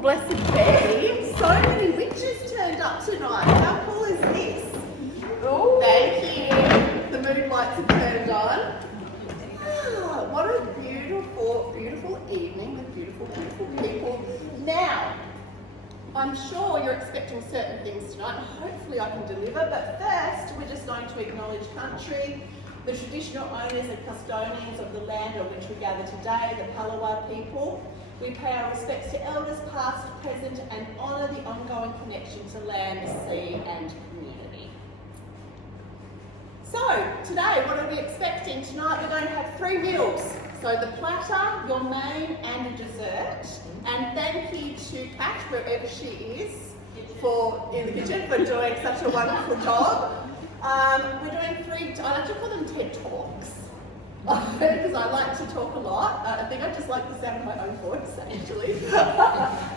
blessed be, so many witches turned up tonight. How cool is this? Oh, thank you. The mood lights are turned on. Ah, what a beautiful, beautiful evening with beautiful, beautiful people. Now, I'm sure you're expecting certain things tonight, and hopefully I can deliver, but first we're just going to acknowledge country, the traditional owners and custodians of the land on which we gather today, the Palawa people. We pay our respects to elders past, present, and honour the ongoing connection to land, sea and community. So, today, what are we expecting? Tonight we're going to have 3 meals. So the platter, your main and a dessert. And thank you to Kat, wherever she is, in the kitchen for doing such a wonderful job. We're doing 3, I like to call them TED Talks, because I like to talk a lot. I think I just like the sound of my own voice, actually.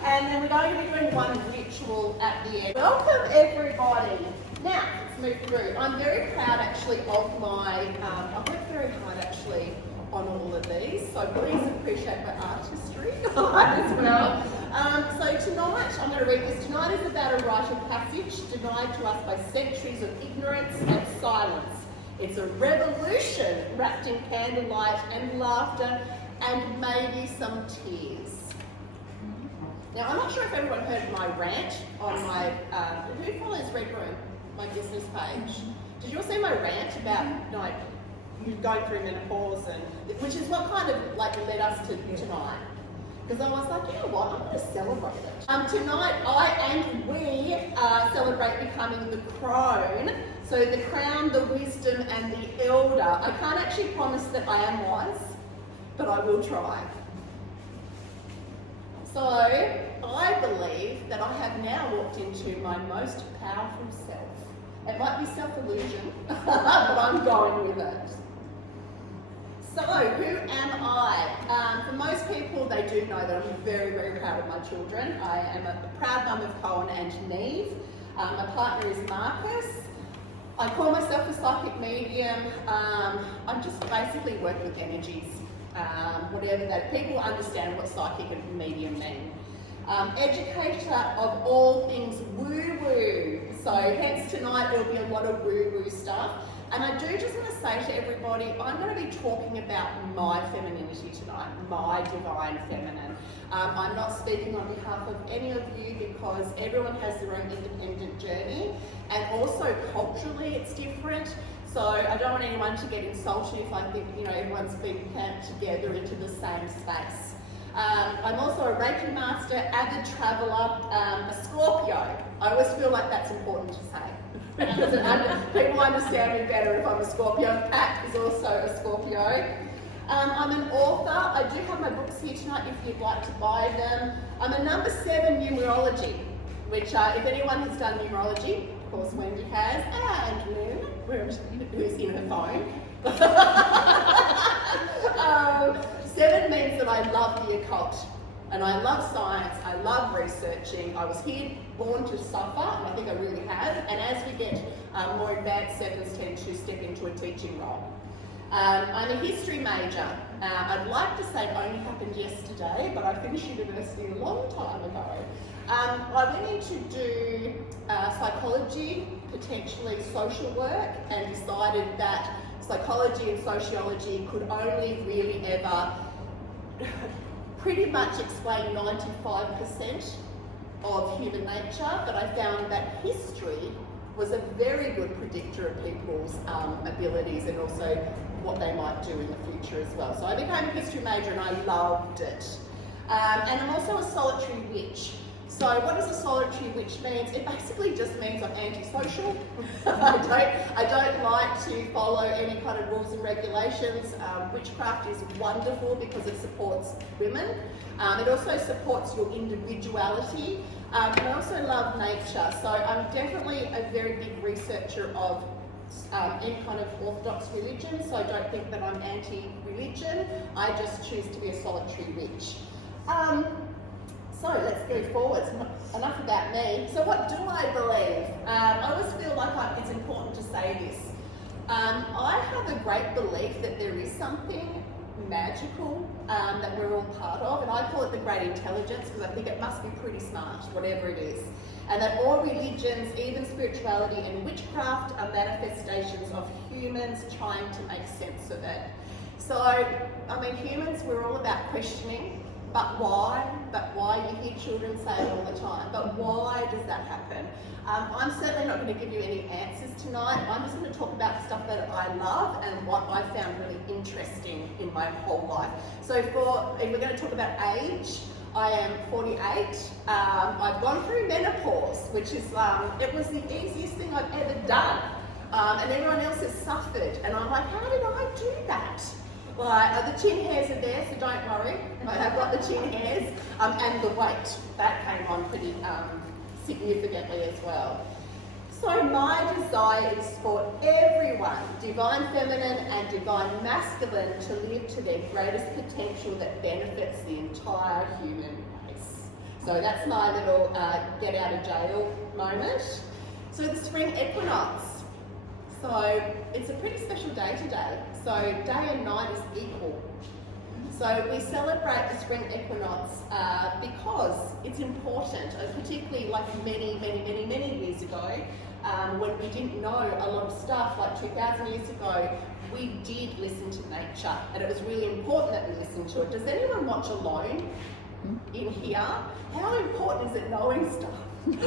And then we're going to be doing one ritual at the end. Welcome, everybody. Now, let's move through. I'm very proud, actually, of my, I've worked very hard, actually, on all of these, so please appreciate my artistry as well. So tonight, I'm going to read this. Tonight is about a rite of passage denied to us by centuries of ignorance and silence. It's a revolution wrapped in candlelight and laughter and maybe some tears. Now, I'm not sure if everyone heard my rant on my, who follows Red Room, my business page? Did you all see my rant about, going through menopause, and which is what kind of led us to tonight. Because I was like, you know what, I'm going to celebrate it. Tonight, I and we celebrate becoming the crone. So the crown, the wisdom, and the elder. I can't actually promise that I am wise, but I will try. So I believe that I have now walked into my most powerful self. It might be self-illusion, but I'm going with it. So, who am I? For most people, they do know that I'm very, very proud of my children. I am a proud mum of Cohen and Neve. My partner is Marcus. I call myself a psychic medium. I just basically work with energies, whatever that. People understand what psychic and medium mean. Educator of all things woo-woo. So hence tonight there'll be a lot of woo-woo stuff. And I do just want to say to everybody, I'm going to be talking about my femininity tonight, my divine feminine. I'm not speaking on behalf of any of you because everyone has their own independent journey, and also culturally it's different. So I don't want anyone to get insulted if I think, everyone's been camped together into the same space. I'm also a Reiki master, avid traveller, a Scorpio. I always feel like that's important to say. Because people understand me better if I'm a Scorpio. Pat is also a Scorpio. I'm an author. I do have my books here tonight if you'd like to buy them. I'm a number 7 numerology, which if anyone has done numerology, of course Wendy has, and Lynn, who's in her phone. 7 means that I love the occult. And I love science, I love researching. I was here born to suffer, and I think I really have. And as we get more advanced, 7s tend to step into a teaching role. I'm a history major. I'd like to say it only happened yesterday, but I finished university a long time ago. I went in to do psychology, potentially social work, and decided that psychology and sociology could only really ever pretty much explain 95% of human nature, but I found that history was a very good predictor of people's abilities and also what they might do in the future as well. So I became a history major and I loved it. And I'm also a solitary witch. So what does a solitary witch mean? It basically just means I'm antisocial. I don't like to follow any kind of rules and regulations. Witchcraft is wonderful because it supports women. It also supports your individuality. And I also love nature. So I'm definitely a very big researcher of any kind of orthodox religion. So I don't think that I'm anti-religion. I just choose to be a solitary witch. So let's go forward. Enough about me. So what do I believe? I always feel like it's important to say this. I have a great belief that there is something magical that we're all part of, and I call it the great intelligence because I think it must be pretty smart, whatever it is. And that all religions, even spirituality and witchcraft, are manifestations of humans trying to make sense of it. So, I mean, humans, we're all about questioning, but why? You hear children say it all the time, but why does that happen? I'm certainly not going to give you any answers tonight. I'm just going to talk about stuff that I love and what I found really interesting in my whole life. So if we're going to talk about age, I am 48. I've gone through menopause, which is, it was the easiest thing I've ever done. And everyone else has suffered. And I'm like, how did I do that? Like, the chin hairs are there, so don't worry. I have got the chin hairs. And the weight, that came on pretty significantly as well. So my desire is for everyone, divine feminine and divine masculine, to live to their greatest potential that benefits the entire human race. So that's my little get out of jail moment. So the spring equinox. So it's a pretty special day today. So day and night is equal. So we celebrate the spring equinox because it's important, particularly like many years ago, when we didn't know a lot of stuff, like 2,000 years ago, we did listen to nature, and it was really important that we listened to it. Does anyone watch Alone in here? How important is it knowing stuff? It's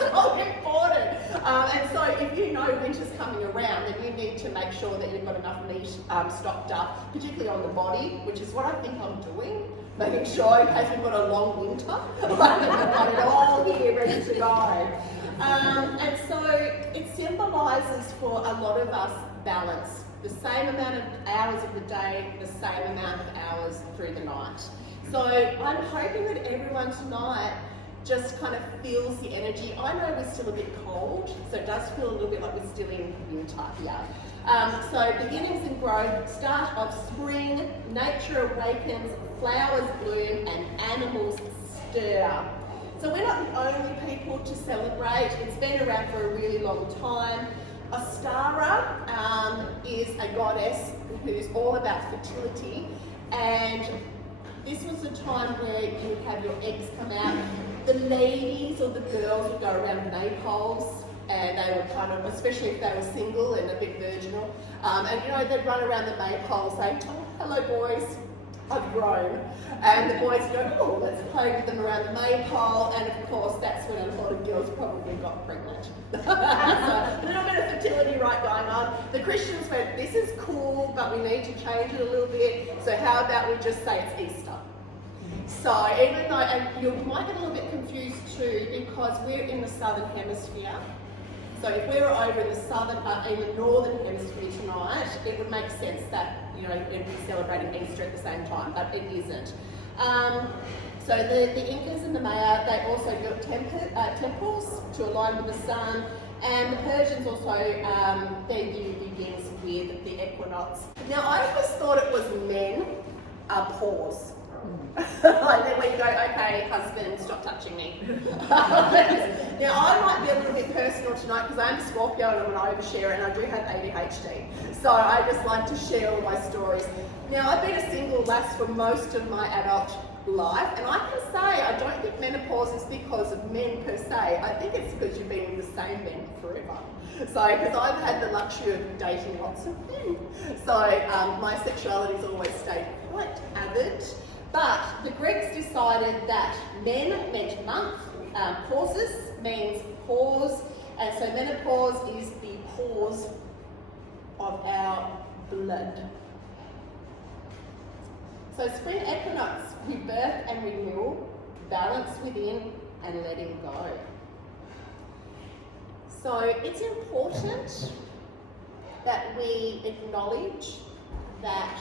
so important. And so if you know winter's coming around, then you need to make sure that you've got enough meat stocked up, particularly on the body, which is what I think I'm doing, making sure in case we've got a long winter, we've got it all here ready to go. And so it symbolises for a lot of us balance, the same amount of hours of the day, the same amount of hours through the night. So I'm hoping that everyone tonight just kind of feels the energy. I know we're still a bit cold, so it does feel a little bit like we're still in winter here. So beginnings and growth, start of spring, nature awakens, flowers bloom and animals stir. So we're not the only people to celebrate. It's been around for a really long time. Ostara is a goddess who's all about fertility, and this was a time where you would have your eggs come out. The ladies or the girls would go around maypoles, and they would kind of, especially if they were single and a bit virginal, and you know, they'd run around the maypole saying, oh, hello boys, I've grown. And the boys go, oh, let's play with them around the maypole, and of course that's when a lot of girls probably got pregnant. So a little bit of fertility right going on. The Christians went, this is cool, but we need to change it a little bit, so how about we just say it's Easter? So even though, and you might get a little bit confused too, because we're in the southern hemisphere. So if we were over in the southern, in the northern hemisphere tonight, it would make sense that, you know, it'd be celebrating Easter at the same time, but it isn't. So the Incas and the Maya, they also built temples to align with the sun, and the Persians also, their year begins with the equinox. Now I always thought it was men pause. Like then when you go, okay, husband, stop touching me. Now I might be a little bit personal tonight because I'm a Scorpio and I'm an oversharer and I do have ADHD. So I just like to share all my stories. Now I've been a single lass for most of my adult life, and I can say I don't think menopause is because of men per se. I think it's because you've been with the same men forever. So, because I've had the luxury of dating lots of men. So my sexuality's always stayed quite avid. But the Greeks decided that men meant month, pauses means pause, and so menopause is the pause of our blood. So spring equinox, rebirth and renewal, balance within and letting go. So it's important that we acknowledge that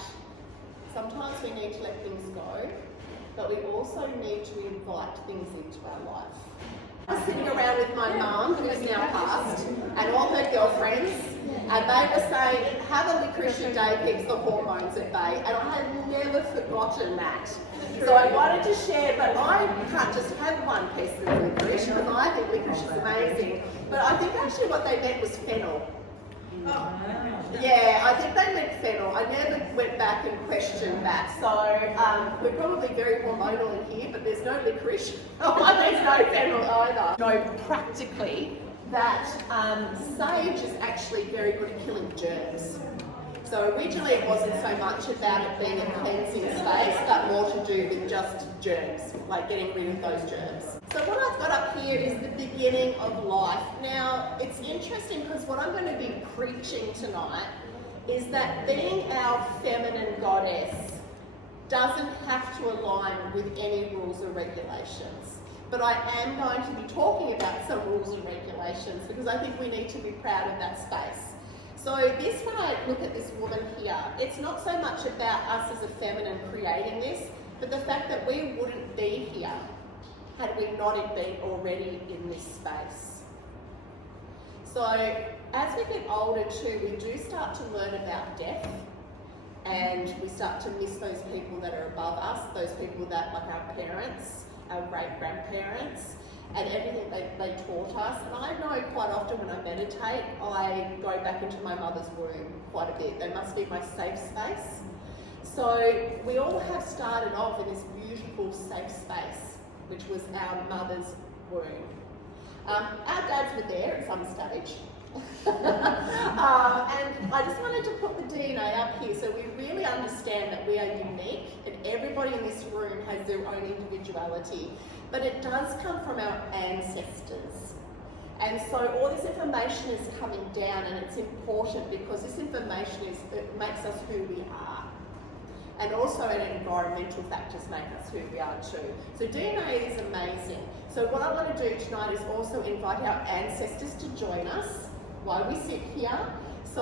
sometimes we need to let things go, but we also need to invite things into our life. I was sitting around with my mum, who's now passed, and all her girlfriends, and they were saying, have a licorice a day keeps the hormones at bay, and I had never forgotten that. So I wanted to share, but I can't just have one piece of licorice, because I think licorice is amazing. But I think actually what they meant was fennel. Yeah, I think they meant fennel. I never went back and questioned that. So we're probably very hormonal in here, but there's no licorice. There's no fennel either. No, practically, that sage is actually very good at killing germs. So originally it wasn't so much about it being a cleansing space, but more to do with just germs, like getting rid of those germs. So what I've got up here is the beginning of life. Now, it's interesting because what I'm going to be preaching tonight is that being our feminine goddess doesn't have to align with any rules or regulations. But I am going to be talking about some rules and regulations because I think we need to be proud of that space. So this, when I look at this woman here, it's not so much about us as a feminine creating this, but the fact that we wouldn't be here had we not been already in this space. So as we get older too, we do start to learn about death, and we start to miss those people that are above us, those people that, like our parents, our great-grandparents, and everything they taught us. And I know quite often when I meditate, I go back into my mother's womb quite a bit. They must be my safe space. So we all have started off in this beautiful safe space, which was our mother's womb. Our dads were there at some stage. And I just wanted to put the DNA up here so we really understand that we are unique and everybody in this room has their own individuality. But it does come from our ancestors. And so all this information is coming down, and it's important because this information it makes us who we are. And also environmental factors make us who we are too. So DNA is amazing. So what I want to do tonight is also invite our ancestors to join us while we sit here. So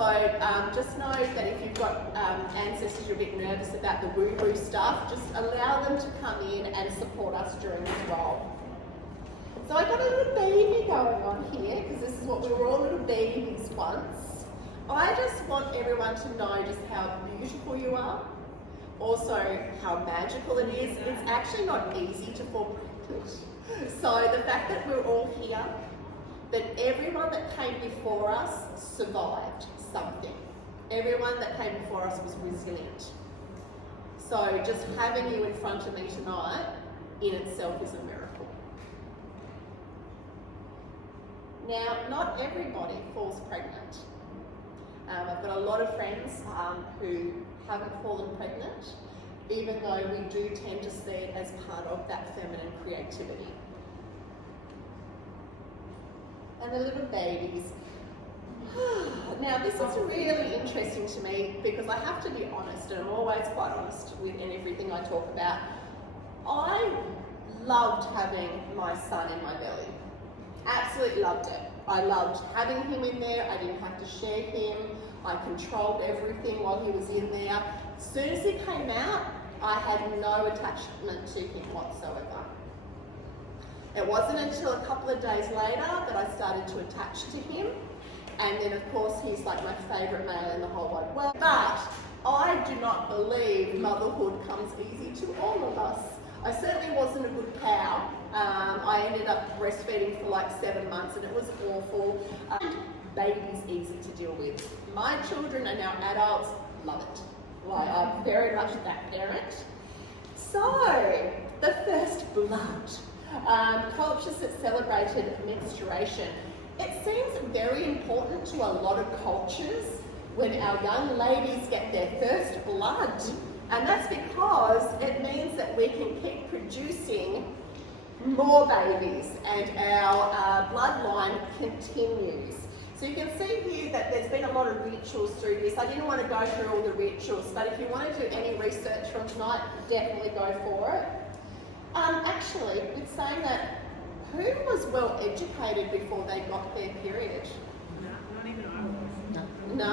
just know that if you've got ancestors you're a bit nervous about the woo-woo stuff, just allow them to come in and support us during this role. So I got a little baby going on here, because this is what we were all little babies once. I just want everyone to know just how beautiful you are, also how magical it is. It's actually not easy to fall pregnant. So the fact that we're all here, that everyone that came before us survived something. Everyone that came before us was resilient. So just having you in front of me tonight in itself is a miracle. Now, not everybody falls pregnant. I've got a lot of friends who haven't fallen pregnant, even though we do tend to see it as part of that feminine creativity. And the little babies. Now this is really interesting to me because I have to be honest, and I'm always quite honest in everything I talk about. I loved having my son in my belly. Absolutely loved it. I loved having him in there. I didn't have to share him. I controlled everything while he was in there. As soon as he came out, I had no attachment to him whatsoever. It wasn't until a couple of days later that I started to attach to him. And then of course he's like my favourite male in the whole wide world. But I do not believe motherhood comes easy to all of us. I certainly wasn't a good cow. I ended up breastfeeding for like 7 months and it was awful. Baby's easy to deal with. My children are now adults, love it. Like, I'm very much that parent. So, the first blood. Cultures that celebrated menstruation. It seems very important to a lot of cultures when our young ladies get their first blood. And that's because it means that we can keep producing more babies and our bloodline continues. So you can see here that there's been a lot of rituals through this. I didn't want to go through all the rituals, but if you want to do any research from tonight, definitely go for it. Actually, it's saying that who was well educated before they got their period? Not even I was. No.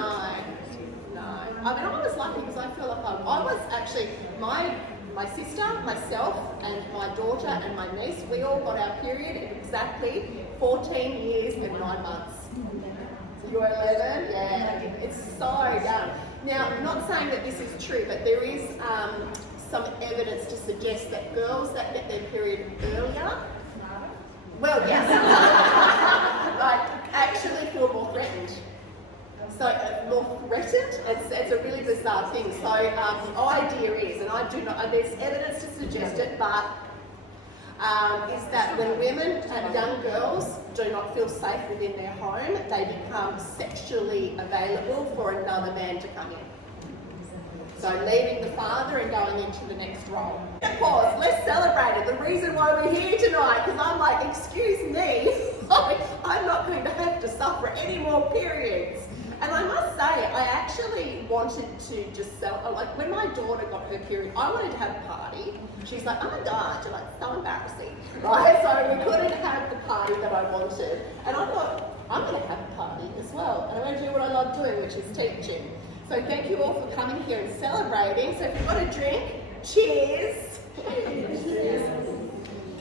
I mean, I was lucky because I feel like I was actually, my sister, myself, and my daughter and my niece, we all got our period in exactly 14 years and 9 months. So you're 11? Yeah. It's so young. Now, I'm not saying that this is true, but there is some evidence to suggest that girls that get their period earlier, well, yes, like actually feel more threatened. So bizarre thing. So the idea is, and I do not, there's evidence to suggest it, but is that when women and young girls do not feel safe within their home, they become sexually available for another man to come in. So leaving the father and going into the next role. Of course, let's celebrate it. The reason why we're here tonight, because I'm like, excuse me, I'm not going to have to suffer any more periods. And I must say, I actually wanted to just like when my daughter got her period, I wanted to have a party. She's like, oh my God, you're like so embarrassing, right? So we couldn't have the party that I wanted. And I thought, I'm gonna have a party as well. And I'm gonna do what I love doing, which is teaching. So thank you all for coming here and celebrating. So if you've got a drink, cheers. Cheers.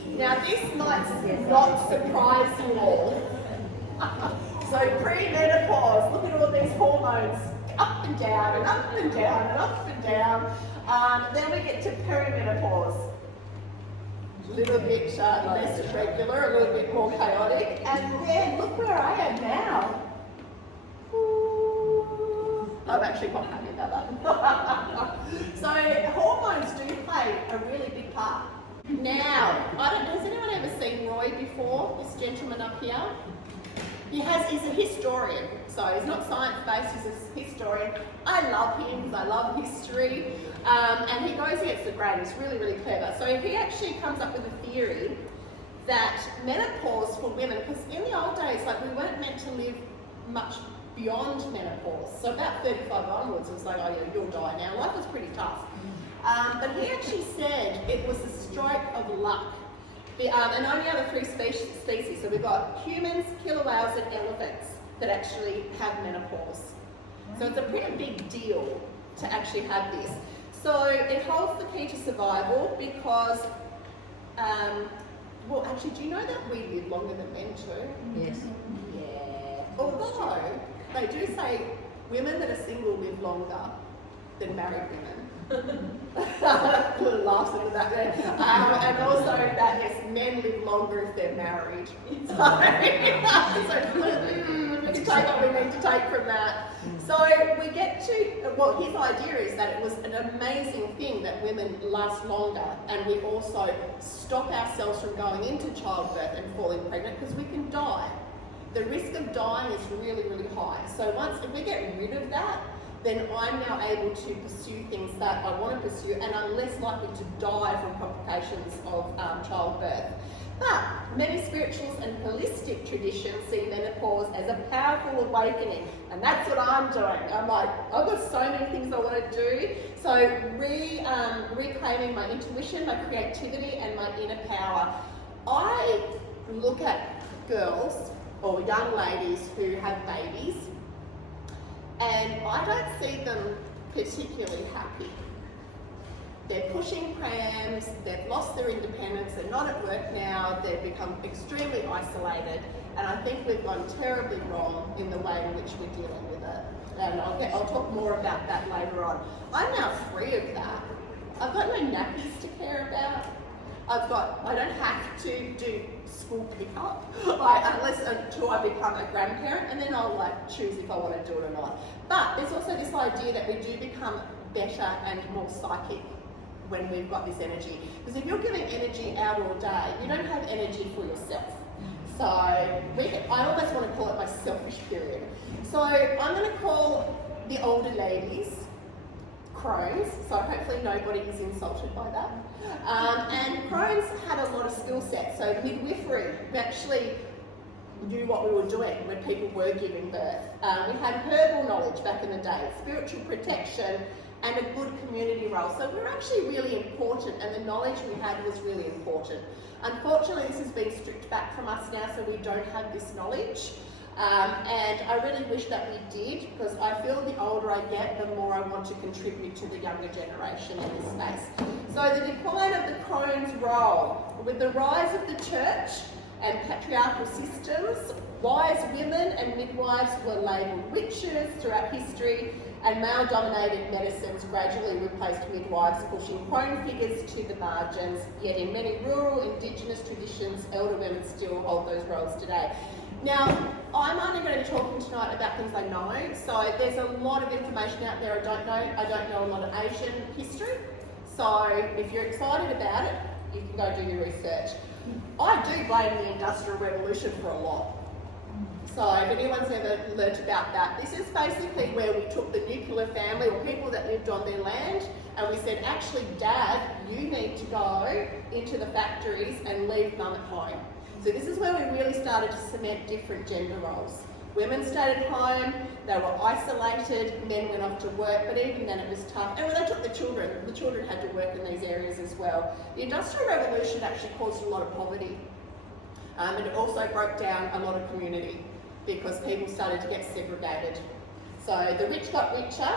Now this might not surprise you all. So pre-menopause, look at all these hormones up and down and up and down and up and down. Then we get to perimenopause. A little bit less regular, a little bit more chaotic. And then look where I am now. Ooh. I'm actually quite happy about that. So hormones do play a really big part. Now, has anyone ever seen Roy before, this gentleman up here? He's a historian, so he's not science-based, he's a historian. I love him, I love history, and he goes against the grain. He's really, really clever. So he actually comes up with a theory that menopause for women, because in the old days, like we weren't meant to live much beyond menopause. So about 35 onwards, it was like, oh yeah, you'll die now. Life was pretty tough. But he actually said it was a stroke of luck. And only other three species, so we've got humans, killer whales and elephants that actually have menopause. So it's a pretty big deal to actually have this. So it holds the key to survival because, well actually, do you know that we live longer than men too? Yes. Yeah. Although they do say women that are single live longer than married women. A little laughs into that there. And also that yes, men live longer if they're married. So we can take what we need to take from that. So we get to, well, his idea is that it was an amazing thing that women last longer, and we also stop ourselves from going into childbirth and falling pregnant because we can die. The risk of dying is really, really high. So if we get rid of that, then I'm now able to pursue things that I want to pursue, and I'm less likely to die from complications of childbirth. But many spirituals and holistic traditions see menopause as a powerful awakening, and that's what I'm doing. I'm like, I've got so many things I want to do. So reclaiming my intuition, my creativity, and my inner power. I look at girls or young ladies who have babies, and I don't see them particularly happy. They're pushing prams, they've lost their independence, they're not at work now, they've become extremely isolated, and I think we've gone terribly wrong in the way in which we're dealing with it. And I'll talk more about that later on. I'm now free of that. I've got no nappies to care about. I don't have to do school pickup, until I become a grandparent, and then I'll choose if I want to do it or not. But there's also this idea that we do become better and more psychic when we've got this energy. Because if you're giving energy out all day, you don't have energy for yourself. So I almost want to call it my selfish period. So I'm going to call the older ladies Crones, so hopefully nobody is insulted by that. And Crones had a lot of skill sets. So midwifery, we actually knew what we were doing when people were giving birth. We had herbal knowledge back in the day, spiritual protection, and a good community role. So we were actually really important, and the knowledge we had was really important. Unfortunately, this has been stripped back from us now, so we don't have this knowledge. And I really wish that we did, because I feel the older I get, the more I want to contribute to the younger generation in this space. So the decline of the Crone's role. With the rise of the church and patriarchal systems, wise women and midwives were labelled witches throughout history, and male-dominated medicines gradually replaced midwives, pushing crone figures to the margins. Yet in many rural, indigenous traditions, elder women still hold those roles today. Now, I'm only going to be talking tonight about things I know, so there's a lot of information out there I don't know. I don't know a lot of Asian history, so if you're excited about it, you can go do your research. I do blame the Industrial Revolution for a lot. So if anyone's ever learnt about that, this is basically where we took the nuclear family or people that lived on their land and we said, actually, Dad, you need to go into the factories and leave Mum at home. So this is where we really started to cement different gender roles. Women stayed at home, they were isolated, men went off to work, but even then it was tough. And when they took the children had to work in these areas as well. The Industrial Revolution actually caused a lot of poverty. And it also broke down a lot of community because people started to get segregated. So the rich got richer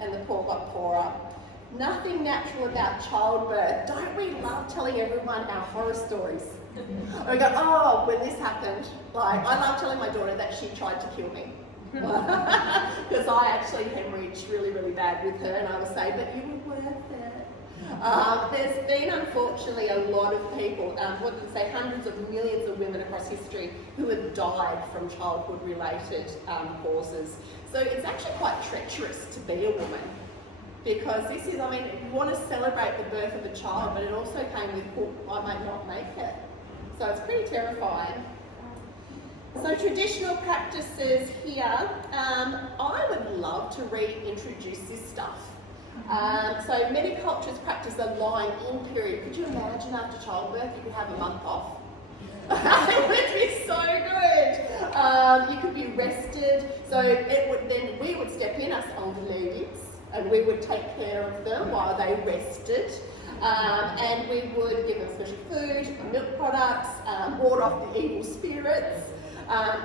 and the poor got poorer. Nothing natural about childbirth. Don't we love telling everyone our horror stories? We go, oh, when this happened, like I love telling my daughter that she tried to kill me. Because I actually hemorrhaged really, really bad with her, and I would say, but you were worth it. There's been, unfortunately, a lot of people, what did say, hundreds of millions of women across history who have died from childhood-related causes. So it's actually quite treacherous to be a woman. Because this is, I mean, you want to celebrate the birth of a child, but it also came with, oh, I might not make it. So it's pretty terrifying. So traditional practices here, I would love to reintroduce this stuff. So many cultures practice a lying-in period. Could you imagine after childbirth you could have a month off? It would be so good. You could be rested. So it would then we would step in as older ladies, and we would take care of them while they rested. And we would give them special food, milk products, ward off the evil spirits.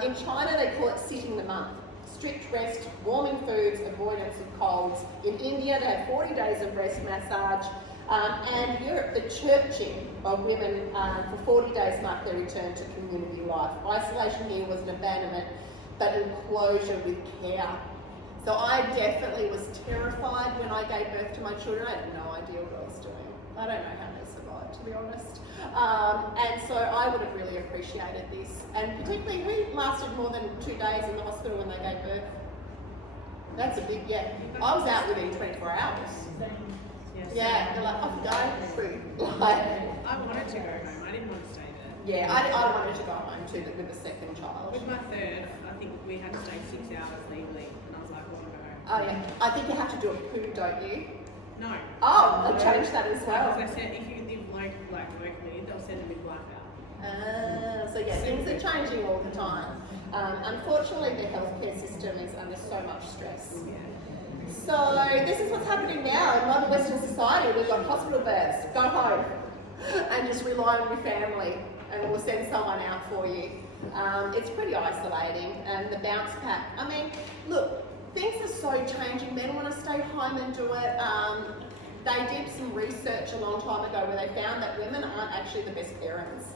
In China, they call it sitting the month. Strict rest, warming foods, avoidance of colds. In India, they have 40 days of rest massage. And Europe, the churching of women for 40 days marked their return to community life. Isolation here was an abandonment, but enclosure with care. So I definitely was terrified when I gave birth to my children. I had no idea what I was doing. I don't know how they survived, to be honest. And so I would have really appreciated this. And particularly, who lasted more than 2 days in the hospital when they gave birth? That's a big, yeah. I was out within 24 hours. Yeah, they're like, off you go. Like, I wanted to go home. I didn't want to stay there. Yeah, I wanted to go home too, but with a second child. With my third, I think we had to stay 6 hours legally, and I was like, I want to go home. Oh yeah, I think you have to do a poo, don't you? No. Oh, they changed that as well. Because they said if you live locally, they'll send them in blackout. So yeah, things are changing all the time. Unfortunately, the healthcare system is under so much stress. Yeah. So this is what's happening now in modern Western society. We've got hospital births. Go home and just rely on your family, and we'll send someone out for you. It's pretty isolating, and the bounce back. I mean, look, things are so changing. Men want to stay home and do it. They did some research a long time ago where they found that women aren't actually the best parents.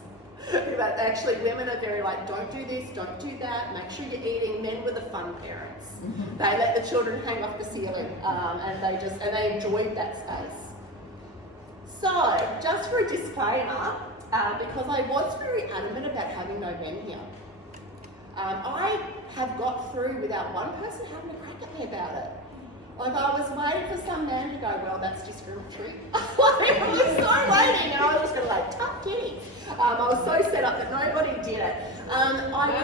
But actually women are very like, don't do this, don't do that, make sure you're eating. Men were the fun parents. They let the children hang off the ceiling, and they enjoyed that space. So, just for a disclaimer, because I was very adamant about having no men here, I have got through without one person having a crack at me about it. Like, I was waiting for some man to go, well, that's discriminatory. Like, I was so waiting, and I was just going to like, tough kitty. I was so set up that nobody did it. I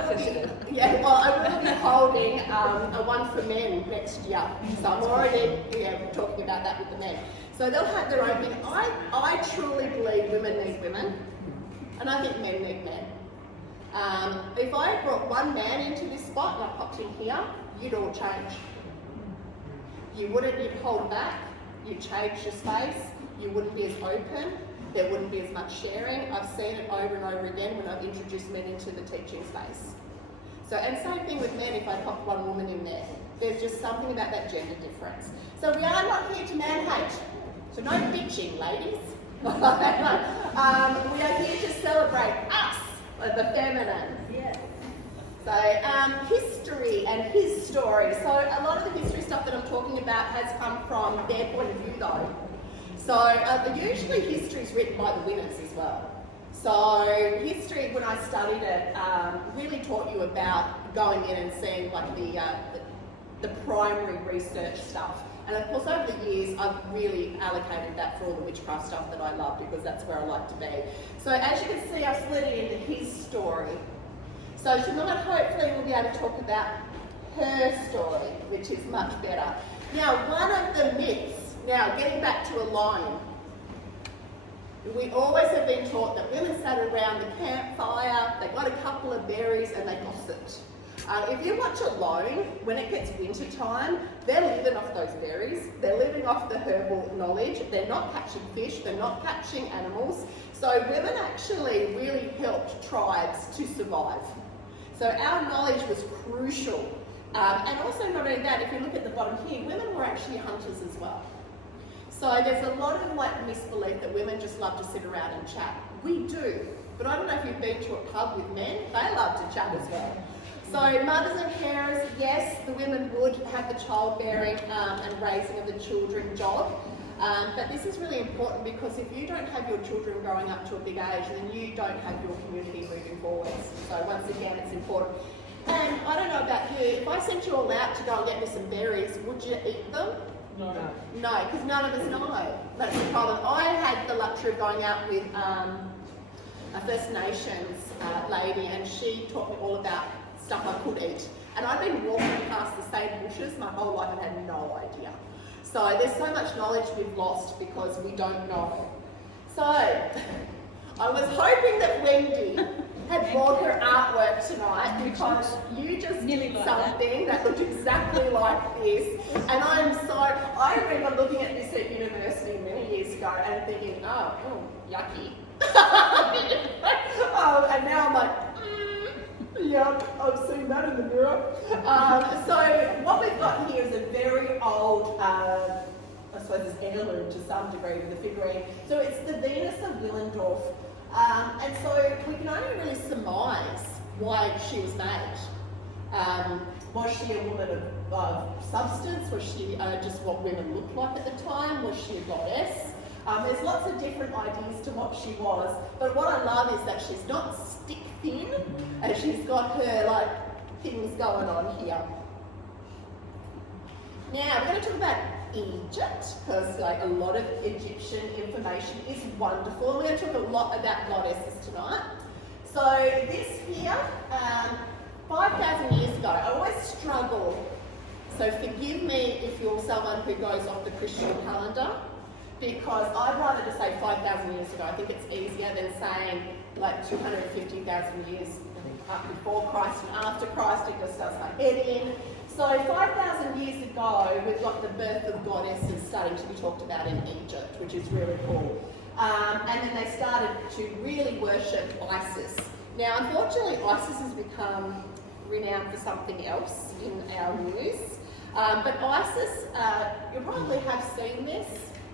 will be holding a one for men next year. So I'm already talking about that with the men. So they'll have their own thing. I truly believe women need women, and I think men need men. If I brought one man into this spot and I popped in here, you'd all change. You'd hold back, you'd change your space, you wouldn't be as open, there wouldn't be as much sharing. I've seen it over and over again when I've introduced men into the teaching space. So, and same thing with men if I pop one woman in there. There's just something about that gender difference. So we are not here to man-hate. So no bitching, ladies. We are here to celebrate us, the feminine. Yeah. So history and his story. So a lot of the history stuff that I'm talking about has come from their point of view though. So usually history is written by the winners as well. So history, when I studied it, really taught you about going in and seeing like the primary research stuff. And of course, over the years, I've really allocated that for all the witchcraft stuff that I love, because that's where I like to be. So as you can see, I've split it into his story. So tonight, hopefully, we'll be able to talk about her story, which is much better. Now, one of the myths, now getting back to a line, we always have been taught that women sat around the campfire, they got a couple of berries and they gossiped. If you watch Alone, when it gets winter time, they're living off those berries, they're living off the herbal knowledge, they're not catching fish, they're not catching animals. So women actually really helped tribes to survive. So our knowledge was crucial. And also not only that, if you look at the bottom here, women were actually hunters as well. So there's a lot of like misbelief that women just love to sit around and chat. We do, but I don't know if you've been to a pub with men, they love to chat as well. So mothers and carers, yes, the women would have the childbearing and raising of the children job. But this is really important, because if you don't have your children growing up to a big age, then you don't have your community moving forwards. So once again, it's important. And I don't know about you, if I sent you all out to go and get me some berries, would you eat them? No. No, because none of us know. That's the problem. I had the luxury of going out with a First Nations lady, and she taught me all about stuff I could eat. And I've been walking past the same bushes my whole life and had no idea. So there's so much knowledge we've lost because we don't know. So I was hoping that Wendy had brought her artwork tonight, because you just did something that looked exactly like this. And I remember looking at this at university many years ago and thinking, oh yucky. And now I'm like, yep, I've seen that in the mirror. So what we've got here is a very old, I suppose it's heirloom to some degree with the figurine. So it's the Venus of Willendorf. And so we can only really surmise why she was made. Was she a woman of substance? Was she just what women looked like at the time? Was she a goddess? There's lots of different ideas to what she was, but what I love is that she's not stick thin, and she's got her like things going on here. Now we're going to talk about Egypt, because like a lot of Egyptian information is wonderful. We're going to talk a lot about goddesses tonight. So this here, 5,000 years ago, I always struggle, so forgive me if you're someone who goes off the Christian calendar, because I'd rather just say 5,000 years ago. I think it's easier than saying like 250,000 years before Christ and after Christ. It just does my head in. So 5,000 years ago, we've got the birth of goddesses starting to be talked about in Egypt, which is really cool. And then they started to really worship Isis. Now, unfortunately, Isis has become renowned for something else in our news. But Isis, you probably have seen this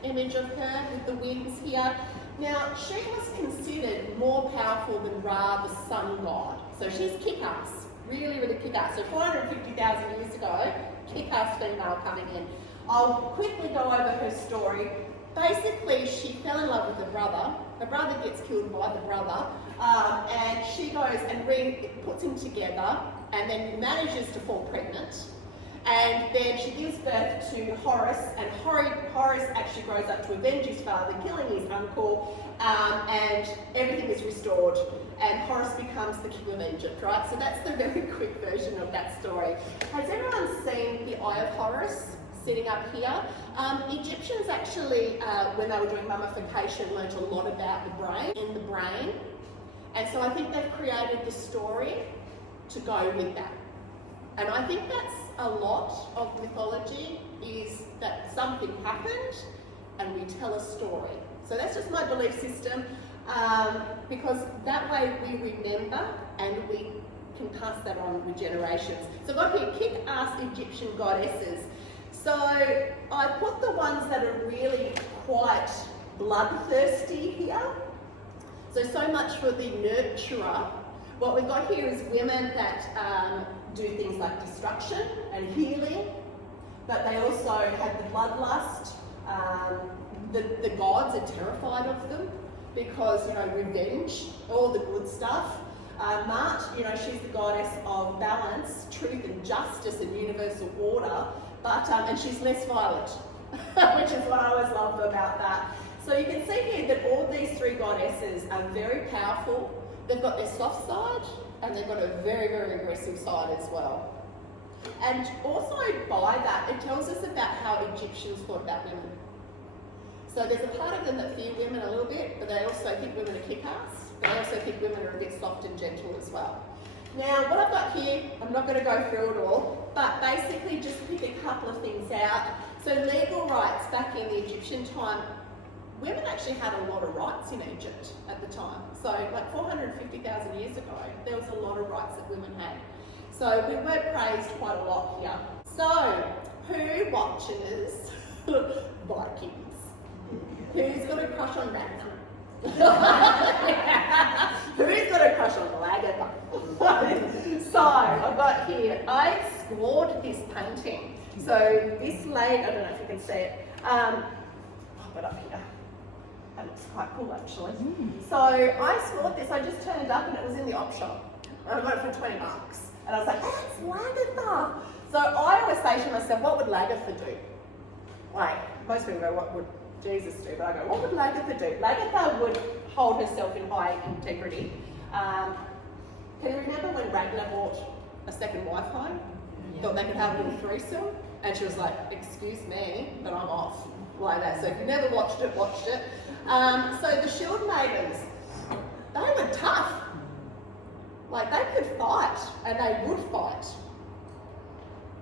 image of her with the wings here. Now, she was considered more powerful than Ra, the sun god. So she's kick-ass, really, really kick-ass. So 450,000 years ago, kick-ass female coming in. I'll quickly go over her story. Basically, she fell in love with her brother. Her brother gets killed by the brother, and she goes and puts him together, and then manages to fall pregnant. And then she gives birth to Horus, and Horus actually grows up to avenge his father, killing his uncle, and everything is restored, and Horus becomes the king of Egypt, right? So that's the very quick version of that story. Has everyone seen the Eye of Horus sitting up here? Egyptians actually, when they were doing mummification, learned a lot about the brain, and so I think they've created the story to go with that. And I think that's a lot of mythology, is that something happened and we tell a story. So that's just my belief system, because that way we remember and we can pass that on with generations. So I've got here kick-ass Egyptian goddesses. So I put the ones that are really quite bloodthirsty here. So much for the nurturer. What we've got here is women that do things like destruction and healing, but they also have the bloodlust. The gods are terrified of them. because, you know, revenge, all the good stuff. Mart, you know, she's the goddess of balance, truth and justice and universal order, but and she's less violent, which is what I always love about that. So you can see here that all these three goddesses are very powerful. They've got their soft side and they've got a very, very aggressive side as well. And also by that, it tells us about how Egyptians thought about women. So there's a part of them that fear women a little bit, but they also think women are kick-ass. They also think women are a bit soft and gentle as well. Now, what I've got here, I'm not going to go through it all, but basically just pick a couple of things out. So legal rights back in the Egyptian time, women actually had a lot of rights in Egypt at the time. So like 450,000 years ago, there was a lot of rights that women had. So we were praised quite a lot here. So, who watches Vikings? Who's got a crush on Ragnar? Who's got a crush on Lagatha? So, I've got here, I scored this painting. So, this lady, I don't know if you can see it, I've got up here. That looks quite cool actually. So, I scored this, I just turned it up and it was in the op shop. And I got it for $20. And I was like, that's Lagatha. So I always say to myself, what would Lagatha do? Like, most people go, what would Jesus do? But I go, what would Lagatha do? Lagatha would hold herself in high integrity. Can you remember when Ragnar brought a second wife home? Yeah. Thought they could have a little threesome? And she was like, excuse me, but I'm off. Like that. So if you never watched it, watched it. So the Shield Maidens, they were tough. Like, they could fight, and they would fight.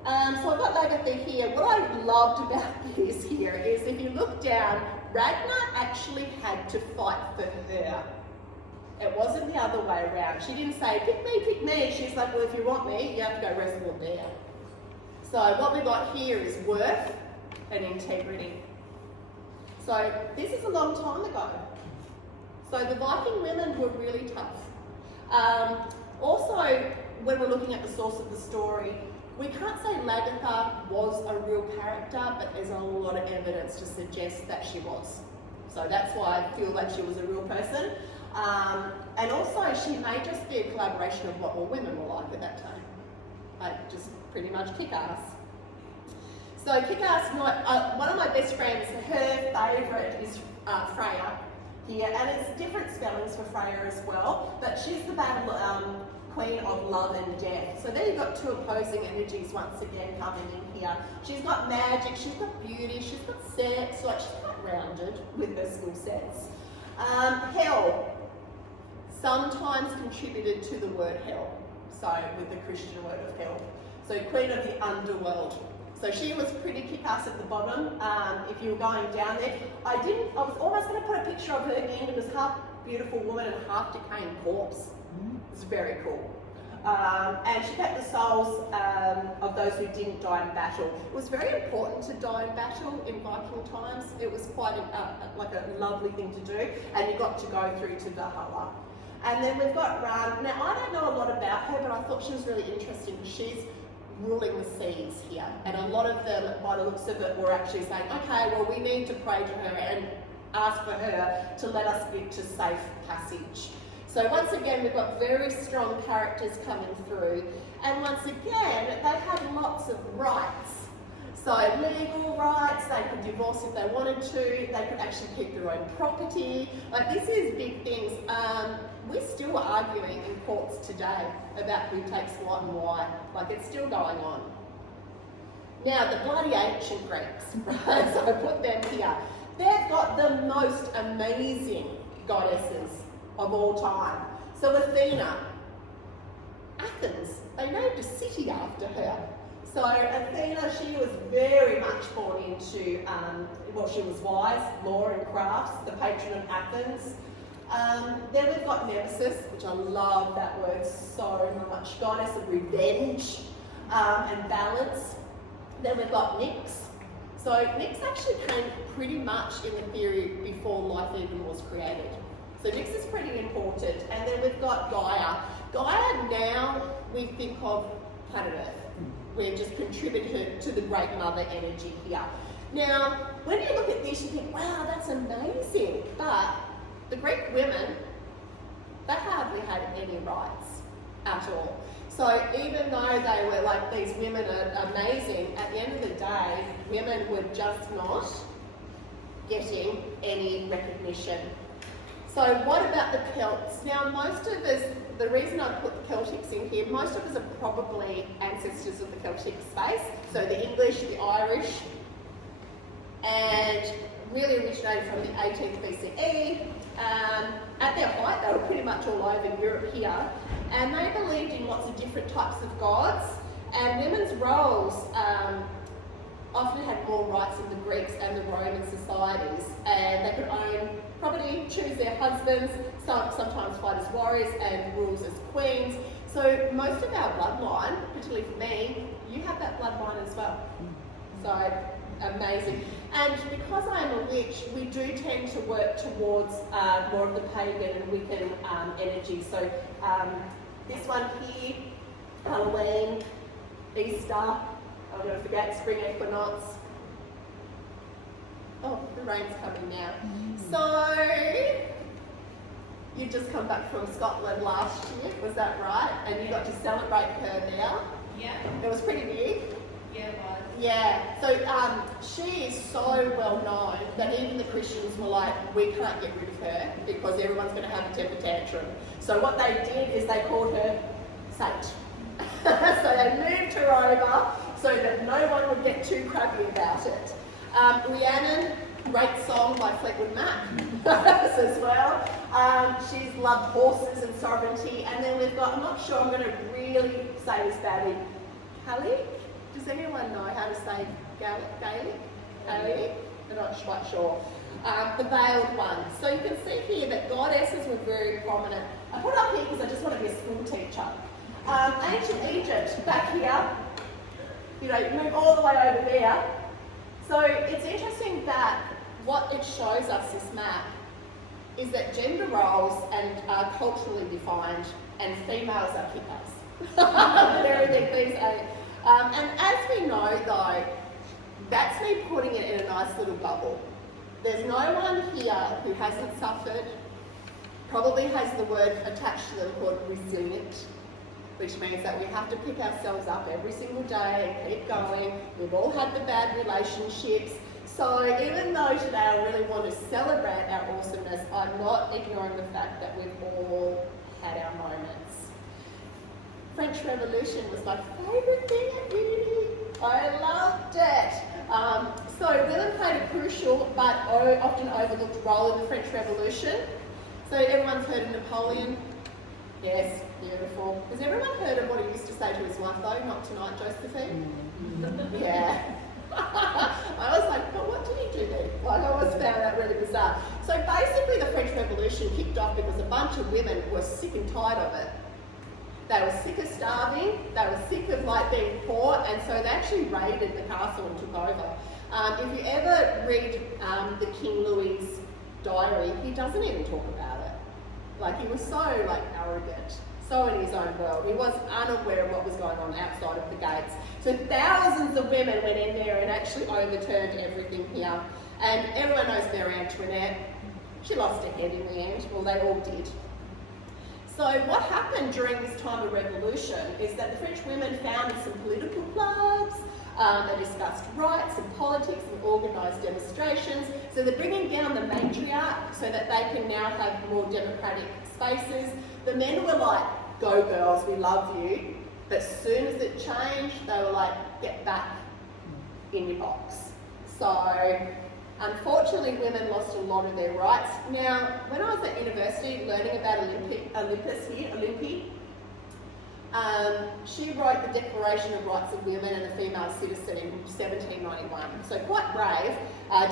So I've got Lagatha here. What I loved about this here is if you look down, Ragnar actually had to fight for her. It wasn't the other way around. She didn't say, pick me, pick me. She's like, well, if you want me, you have to go wrestle a bear. So what we got here is worth and integrity. So this is a long time ago. So the Viking women were really tough. Also, when we're looking at the source of the story, we can't say Lagatha was a real character, but there's a lot of evidence to suggest that she was. So that's why I feel like she was a real person. And also, she may just be a collaboration of what all women were like at that time. Like, just pretty much kick-ass. So kick-ass, one of my best friends, her favourite is Freya. Here, and it's different spellings for Freya as well, but she's the battle queen of love and death. So there you've got two opposing energies once again coming in here. She's got magic, she's got beauty, she's got sex, like she's quite rounded with her skill sets. Hell, sometimes contributed to the word hell, so with the Christian word of hell. So queen of the underworld. So she was pretty kick-ass at the bottom. If you were going down there, I was almost going to put a picture of her in. It was half beautiful woman and half decaying corpse. It's very cool. And she kept the souls of those who didn't die in battle. It was very important to die in battle in Viking times. It was quite like a lovely thing to do, and you got to go through to Valhalla. And then we've got Ran. Now I don't know a lot about her, but I thought she was really interesting because she's ruling the seas here, and a lot of them, by the looks of it, were actually saying, okay, well, we need to pray to her and ask for her to let us get to safe passage. So once again, we've got very strong characters coming through, and once again, they had lots of rights. So legal rights, they could divorce if they wanted to, they could actually keep their own property. Like, this is big things. We're still arguing in courts today about who takes what and why. Like, it's still going on. Now, the bloody ancient Greeks, right? So I put them here. They've got the most amazing goddesses of all time. So Athena, Athens, they named a city after her. So Athena, she was very much born into, well, she was wise, law and crafts, the patron of Athens. Then we've got Nemesis, which I love that word so much, goddess of revenge and balance. Then we've got Nyx. So Nyx actually came pretty much in the period before life even was created. So Nyx is pretty important. And then we've got Gaia. Gaia now we think of planet Earth. We've just contributed to the Great Mother energy here. Now, when you look at this, you think, wow, that's amazing. But The Greek women, they hardly had any rights at all. So even though they were like, these women are amazing, at the end of the day, women were just not getting any recognition. So what about the Celts? Now most of us, the reason I put the Celtics in here, most of us are probably ancestors of the Celtic space. So the English, the Irish, and really originated from the 18th BCE. At their height, they were pretty much all over Europe here, and they believed in lots of different types of gods, and women's roles often had more rights than the Greeks and the Roman societies, and they could own property, choose their husbands, sometimes fight as warriors and rules as queens. So most of our bloodline, particularly for me, you have that bloodline as well. So amazing. And because I'm a witch, we do tend to work towards more of the pagan and Wiccan energy. So this one here, Halloween, Easter, I'm going to forget, spring equinox. Oh, the rain's coming now. So, you just come back from Scotland last year, was that right? And you got to celebrate her now. Yeah. It was pretty big. Yeah, it was. Yeah, so she is so well known that even the Christians were like, we can't get rid of her because everyone's going to have a temper tantrum. So what they did is they called her Saint. So they moved her over so that no one would get too crabby about it. Rhiannon, great song by Fleetwood Mac as well. She's loved horses and sovereignty. And then we've got, I'm not sure, I'm going to really say this badly, Gaelic? Does anyone know how to say Gaelic? Gaelic? I'm not quite sure. The veiled one. So you can see here that goddesses were very prominent. I put it up here because I just want to be a school teacher. Ancient Egypt, back here, you know, you move all the way over there. So it's interesting that what it shows us, this map, is that gender roles are culturally defined and females are kickers. Very big things. And as we know though, that's me putting it in a nice little bubble. There's no one here who hasn't suffered, probably has the word attached to them called resilient, which means that we have to pick ourselves up every single day and keep going. We've all had the bad relationships. So even though today I really want to celebrate our awesomeness, I'm not ignoring the fact that we've all had our moments. French Revolution was my favourite thing at uni. I loved it. So women played a crucial but often overlooked role in the French Revolution. So everyone's heard of Napoleon. Yes, beautiful. Has everyone heard of what he used to say to his wife though? Not tonight, Josephine? Yeah. I was like, but what did he do then? Like, I always found that really bizarre. So basically the French Revolution kicked off because a bunch of women were sick and tired of it. They were sick of starving, they were sick of like being poor, and so they actually raided the castle and took over. If you ever read the King Louis' diary, he doesn't even talk about it. Like, he was so like arrogant, so in his own world. He was unaware of what was going on outside of the gates. So thousands of women went in there and actually overturned everything here. And everyone knows Marie Antoinette. She lost her head in the end, well they all did. So what happened during this time of revolution is that the French women founded some political clubs, they discussed rights and politics and organised demonstrations. So they're bringing down the matriarch so that they can now have more democratic spaces. The men were like, go girls, we love you. But as soon as it changed, they were like, get back in your box. So unfortunately, women lost a lot of their rights. Now, when I was at university learning about Olympus here, Olympi, she wrote the Declaration of Rights of Women and the Female Citizen in 1791. So quite brave,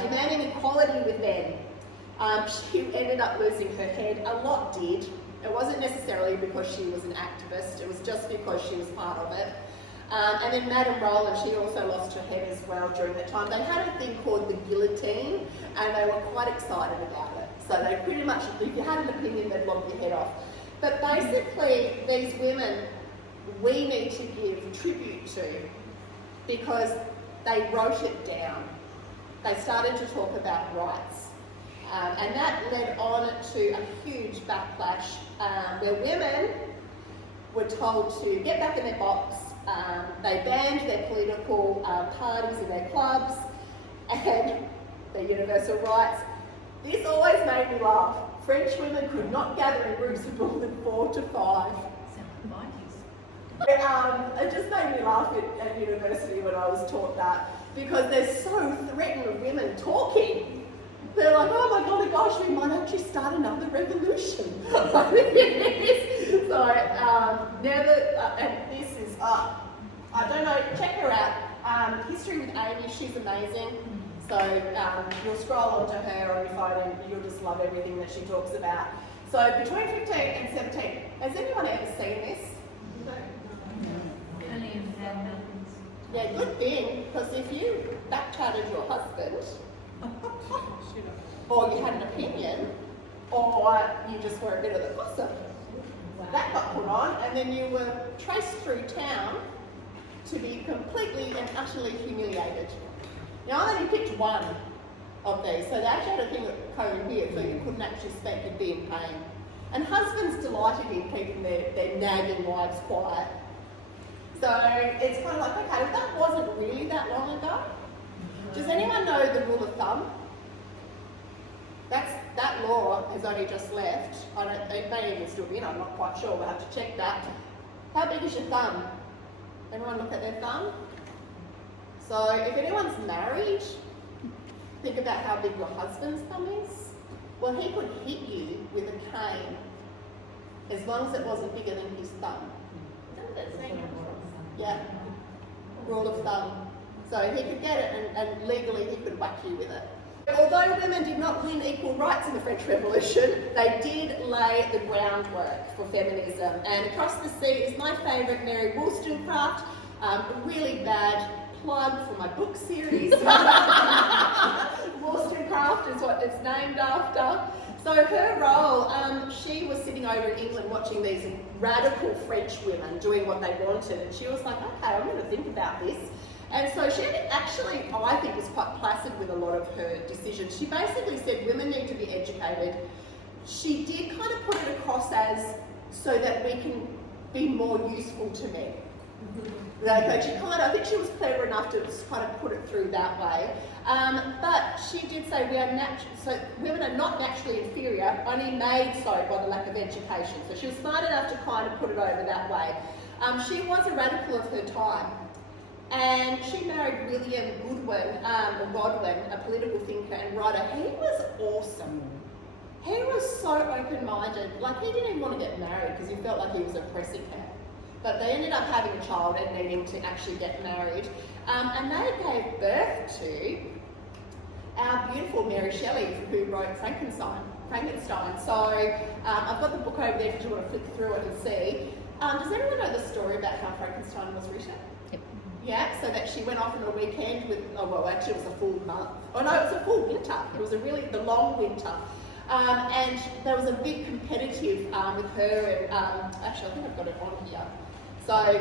demanding equality with men. She ended up losing her head. A lot did. It wasn't necessarily because she was an activist, it was just because she was part of it. And then Madame Roland, she also lost her head as well during that time. They had a thing called the guillotine, and they were quite excited about it. So they pretty much, if you had an opinion, they'd lop your head off. But basically, these women, we need to give tribute to because they wrote it down. They started to talk about rights. And that led on to a huge backlash where women were told to get back in their box. They banned their political parties in their clubs and their universal rights. This always made me laugh. French women could not gather in groups of more than 4 to 5. It just made me laugh at university when I was taught that, because they're so threatened with women talking. They're like, oh my gosh, we might actually start another revolution. So, never, and this is, I don't know, check her out. History with Amy, she's amazing. So you'll scroll onto her on your phone and you'll just love everything that she talks about. So between 15 and 17, has anyone ever seen this? Yeah, good thing, because if you backchatted your husband, or you had an opinion, or you just were a bit of the gossip, that got put on, and then you were traced through town to be completely and utterly humiliated. Now, I only picked one of these, so they actually had a thing that code here, so you couldn't actually speak, you'd be in pain. And husbands delighted in keeping their nagging wives quiet. So it's kind of like, okay, well, that wasn't really that long ago. Does anyone know the rule of thumb? That law has only just left. It may even still be in, I'm not quite sure, we'll have to check that. How big is your thumb? Everyone look at their thumb? So if anyone's married, think about how big your husband's thumb is. Well, he could hit you with a cane as long as it wasn't bigger than his thumb. Yeah, rule of thumb. So he could get it and legally he could whack you with it. Although women did not win equal rights in the French Revolution, they did lay the groundwork for feminism. And Across the Sea is my favourite Mary Wollstonecraft, a really bad plug for my book series. Wollstonecraft is what it's named after. So her role, she was sitting over in England watching these radical French women doing what they wanted, and she was like, okay, I'm going to think about this. And so she actually, I think, was quite placid with a lot of her decisions. She basically said women need to be educated. She did kind of put it across as so that we can be more useful to men. Like, I think she was clever enough to just kind of put it through that way. But she did say so women are not naturally inferior, only made so by the lack of education. So she was smart enough to kind of put it over that way. She was a radical of her time. And she married William Godwin, a political thinker and writer. He was awesome. He was so open-minded. Like, he didn't even want to get married because he felt like he was oppressing her. But they ended up having a child and needing to actually get married. And they gave birth to our beautiful Mary Shelley, who wrote Frankenstein. So I've got the book over there if you want to flick through it and see. Does anyone know the story about how Frankenstein was written? Yeah, so that she went off on a weekend with, actually it was a full month. Oh no, it was a full winter. It was the long winter. And there was a big competitive with her and, actually I think I've got it on here. So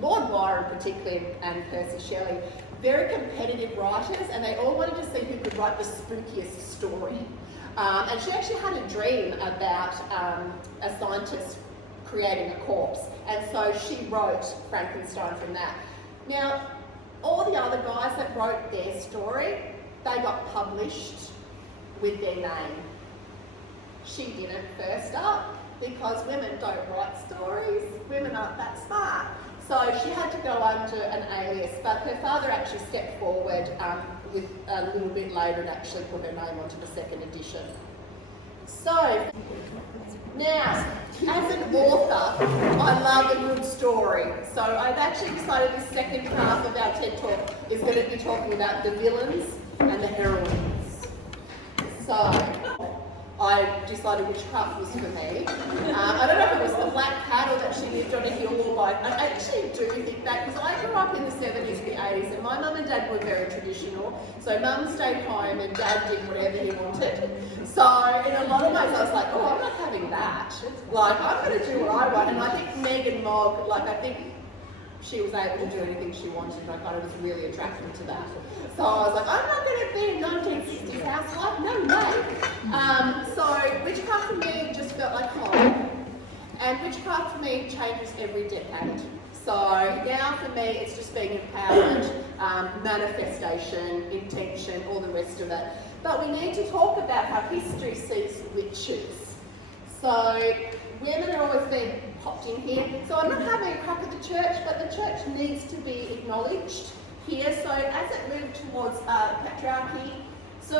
Lord Byron particularly and Percy Shelley, very competitive writers, and they all wanted to see who could write the spookiest story. And she actually had a dream about a scientist creating a corpse, and so she wrote Frankenstein from that. Now, all the other guys that wrote their story, they got published with their name. She didn't first up because women don't write stories. Women aren't that smart. So she had to go under an alias, but her father actually stepped forward with a little bit later and actually put her name onto the second edition. So, now, as an author, I love a good story. So I've actually decided this second half of our TED Talk is going to be talking about the villains and the heroines. So I decided which craft was for me. I don't know if it was the black cattle that she lived on a hill or like, I actually do think that because I grew up in the 70s, the 80s, and my mum and dad were very traditional. So mum stayed home and dad did whatever he wanted. So in a lot of ways I was like, oh, I'm not having that. Like, I'm going to do what I want. And I think Meg and Mog, like I think she was able to do anything she wanted, and I kind of was really attracted to that. So I was like, I'm not going to be a 1960s housewife, no way. So witchcraft for me just felt like home, and witchcraft for me changes every decade. So now for me, it's just being empowered, manifestation, intention, all the rest of it. But we need to talk about how history sees witches. So women are always being popped in here. So I'm not having a crack at the church, but the church needs to be acknowledged here. So as it moved towards patriarchy, so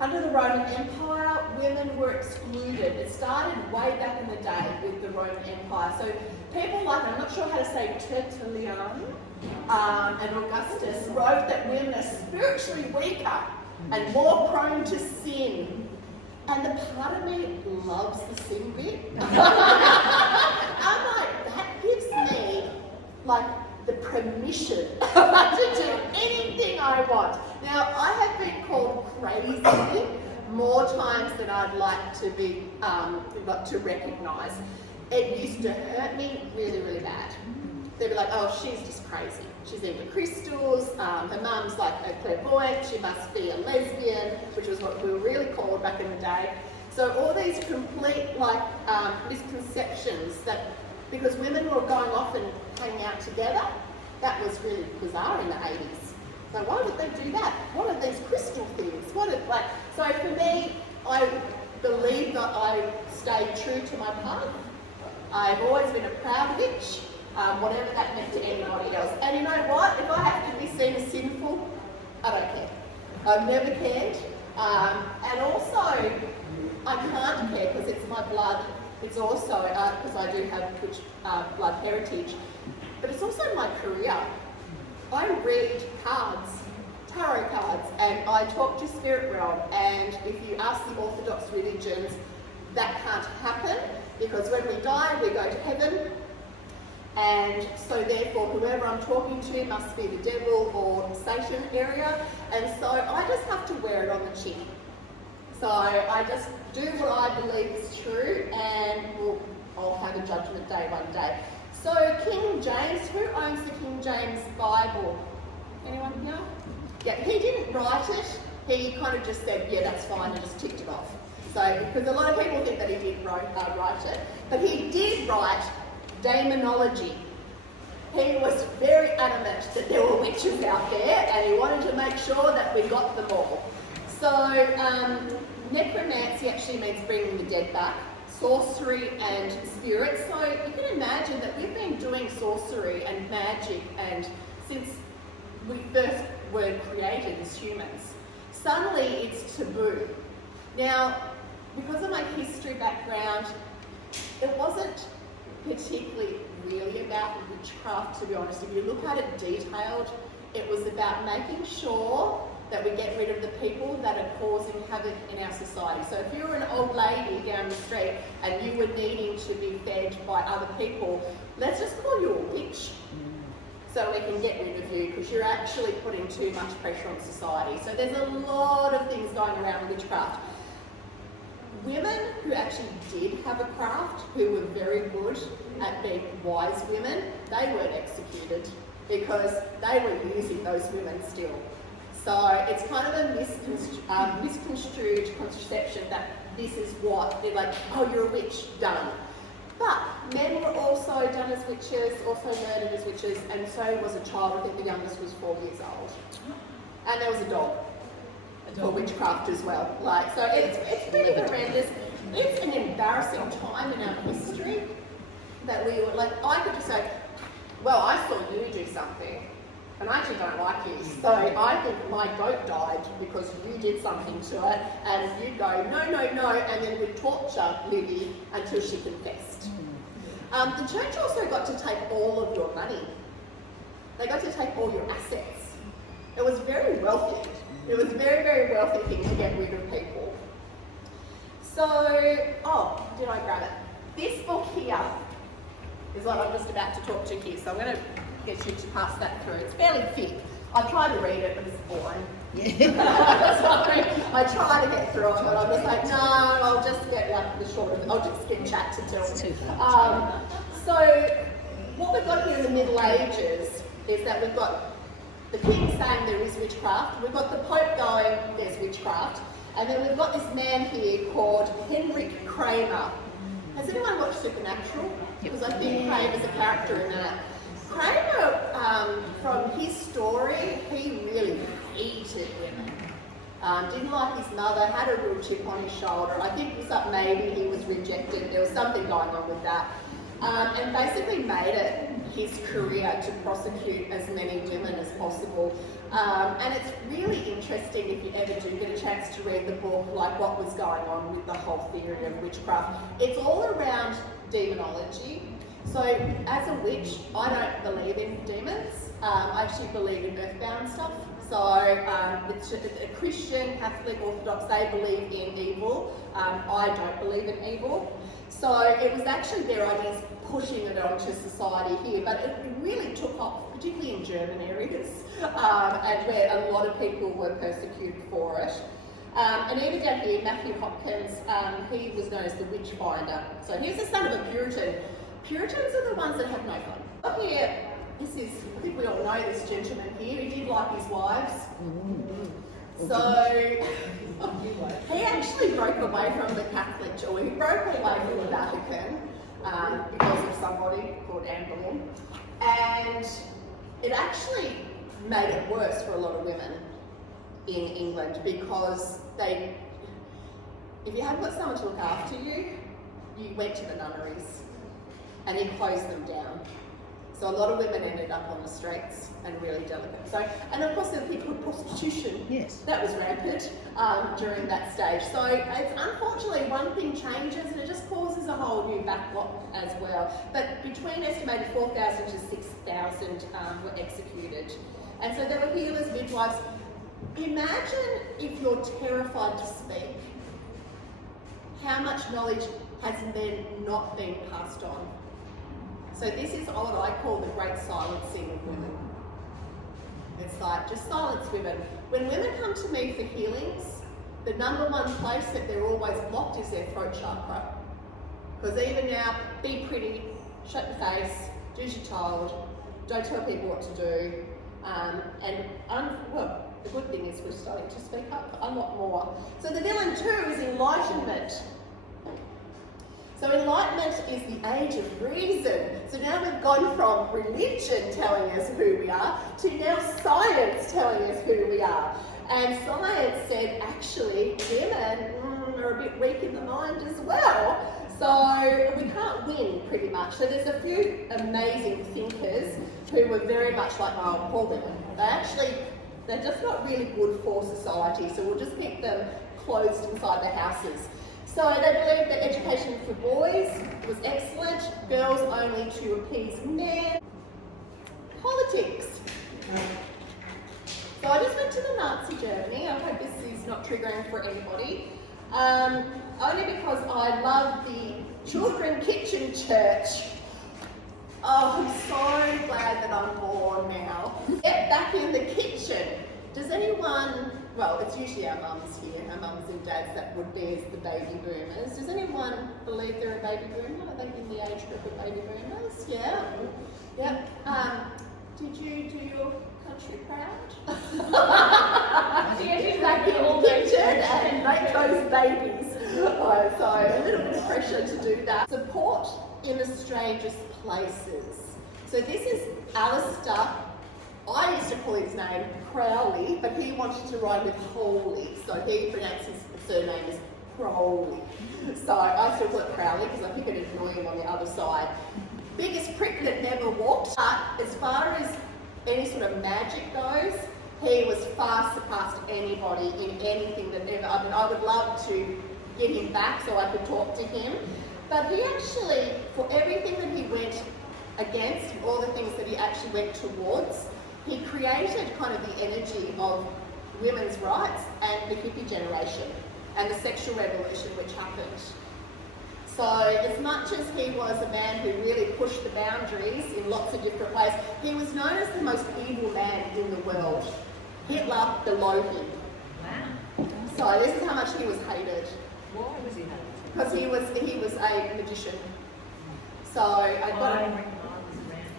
under the Roman Empire, women were excluded. It started way back in the day with the Roman Empire. So people like, I'm not sure how to say Tertullian and Augustus wrote that women are spiritually weaker and more prone to sin. And the part of me loves the sin bit. I'm like, that gives me like the permission to do anything I want. Now, I have been called crazy more times than I'd like to be, to recognise. It used to hurt me really, really bad. They'd be like, oh, she's just crazy. She's into crystals, her mum's like a clairvoyant, she must be a lesbian, which was what we were really called back in the day. So all these complete misconceptions that, because women were going off and hanging out together, that was really bizarre in the 80s. So why would they do that? What are these crystal things? So for me, I believe that I stayed true to my path. I've always been a proud witch. Whatever that meant to anybody else. And you know what? If I have to be seen as sinful, I don't care. I've never cared. And also, I can't care because it's my blood. It's also, because I do have witch blood heritage, but it's also my career. I read cards, tarot cards, and I talk to spirit realm. And if you ask the Orthodox religions, that can't happen because when we die, we go to heaven. And so therefore, whoever I'm talking to must be the devil or Satan area. And so I just have to wear it on the chin. So I just do what I believe is true, and I'll have a judgment day one day. So King James, who owns the King James Bible? Anyone here? Yeah, he didn't write it. He kind of just said, yeah, that's fine, and just ticked it off. So, because a lot of people think that he did write it, but he did write demonology. He was very adamant that there were witches out there, and he wanted to make sure that we got them all. So necromancy actually means bringing the dead back, sorcery and spirits. So you can imagine that we've been doing sorcery and magic and since we first were created as humans. Suddenly it's taboo. Now, because of my history background, it wasn't particularly really about witchcraft, to be honest. If you look at it detailed, it was about making sure that we get rid of the people that are causing havoc in our society. So if you were an old lady down the street and you were needing to be fed by other people, let's just call you a witch so we can get rid of you because you're actually putting too much pressure on society. So there's a lot of things going around witchcraft. Women who actually did have a craft, who were very good at being wise women, they weren't executed because they were using those women still. So it's kind of a misconstrued contraception that this is what, they're like, oh, you're a witch, done. But men were also done as witches, also murdered as witches, and so was a child. I think the youngest was 4 years old. And there was a dog. For witchcraft as well. Like, so it's pretty horrendous. It's an embarrassing time in our history that we were like, I could just say, well, I saw you do something and I actually don't like you. So I think my goat died because you did something to it, and you'd go, no, no, no, and then we'd torture Lily until she confessed. The church also got to take all of your money. They got to take all your assets. It was very wealthy. It was a very, very wealthy thing to get rid of people. So, oh, did I grab it? This book here is what I'm just about to talk to here. So I'm going to get you to pass that through. It's fairly thick. I tried to read it, but it's boring. So I try to get through it, but I'm just like, no, I'll just get like the short of it. I'll just get chat to tell. So what we've got here in the Middle Ages is that we've got the king saying there is witchcraft, we've got the Pope going, there's witchcraft, and then we've got this man here called Henrik Kramer. Has anyone watched Supernatural? Because I think Kramer's a character in that. Kramer, from his story, he really hated women. Didn't like his mother, had a real chip on his shoulder. I think it was up, maybe he was rejected, there was something going on with that. And basically made it his career to prosecute as many women as possible. And it's really interesting if you ever do get a chance to read the book, like what was going on with the whole theory of witchcraft. It's all around demonology. So as a witch, I don't believe in demons. I actually believe in earthbound stuff. So it's a Christian, Catholic, Orthodox, they believe in evil. I don't believe in evil. So it was actually their ideas pushing it onto society here, but it really took off, particularly in German areas, and where a lot of people were persecuted for it. And even down here, Matthew Hopkins, he was known as the witch finder. So he was the son of a Puritan. Puritans are the ones that have no fun. Up here, this is, I think we all know this gentleman here, he did like his wives. So he actually broke away from the Catholic Church, or he broke away from the Vatican because of somebody called Anne Boleyn. And it actually made it worse for a lot of women in England because if you haven't got someone to look after you, you went to the nunneries and he closed them down. So a lot of women ended up on the streets and really delicate. So, and of course, there were people with prostitution. Yes. That was rampant during that stage. So it's unfortunately one thing changes and it just causes a whole new backlog as well. But between estimated 4,000 to 6,000 were executed. And so there were healers, midwives. Imagine if you're terrified to speak, how much knowledge has then not been passed on. So this is what I call the great silencing of women. It's like, just silence women. When women come to me for healings, the number one place that they're always blocked is their throat chakra. Because even now, be pretty, shut your face, do as you're told, don't tell people what to do. Well, the good thing is we're starting to speak up a lot more. So the villain too is enlightenment. So enlightenment is the age of reason. So now we've gone from religion telling us who we are to now science telling us who we are. And science said actually women are a bit weak in the mind as well. So we can't win pretty much. So there's a few amazing thinkers who were very much like, oh, poor women. They're just not really good for society. So we'll just keep them closed inside their houses. So they believed that education for boys was excellent, girls only to appease men. Politics. So I just went to the Nazi Germany. I hope this is not triggering for anybody. Only because I love the Children Kitchen Church. Oh, I'm so glad that I'm born now. Get back in the kitchen. Does anyone, well, it's usually our mums here, our mums and dads that would be as the baby boomers. Does anyone believe they're a baby boomer? Are they in the age group of baby boomers? Yeah? Yep. Did you do your country proud? Get back in the kitchen and make those babies. Oh, so a little bit of pressure to do that. Support in the strangest places. So this is Alistair. I used to call his name Crowley, but he wanted to rhyme with holy, so he pronounced his surname as Crowley. So I still call it Crowley because I think it'd annoy him on the other side. Biggest prick that never walked. But as far as any sort of magic goes, he was far surpassed anybody in anything that ever. I mean, I would love to get him back so I could talk to him. But he actually, for everything that he went against, all the things that he actually went towards, he created kind of the energy of women's rights and the hippie generation and the sexual revolution which happened. So as much as he was a man who really pushed the boundaries in lots of different ways, he was known as the most evil man in the world. Hitler below him. Wow. So this is how much he was hated. Why was he hated? Because he was a magician. So I got I reckon I was around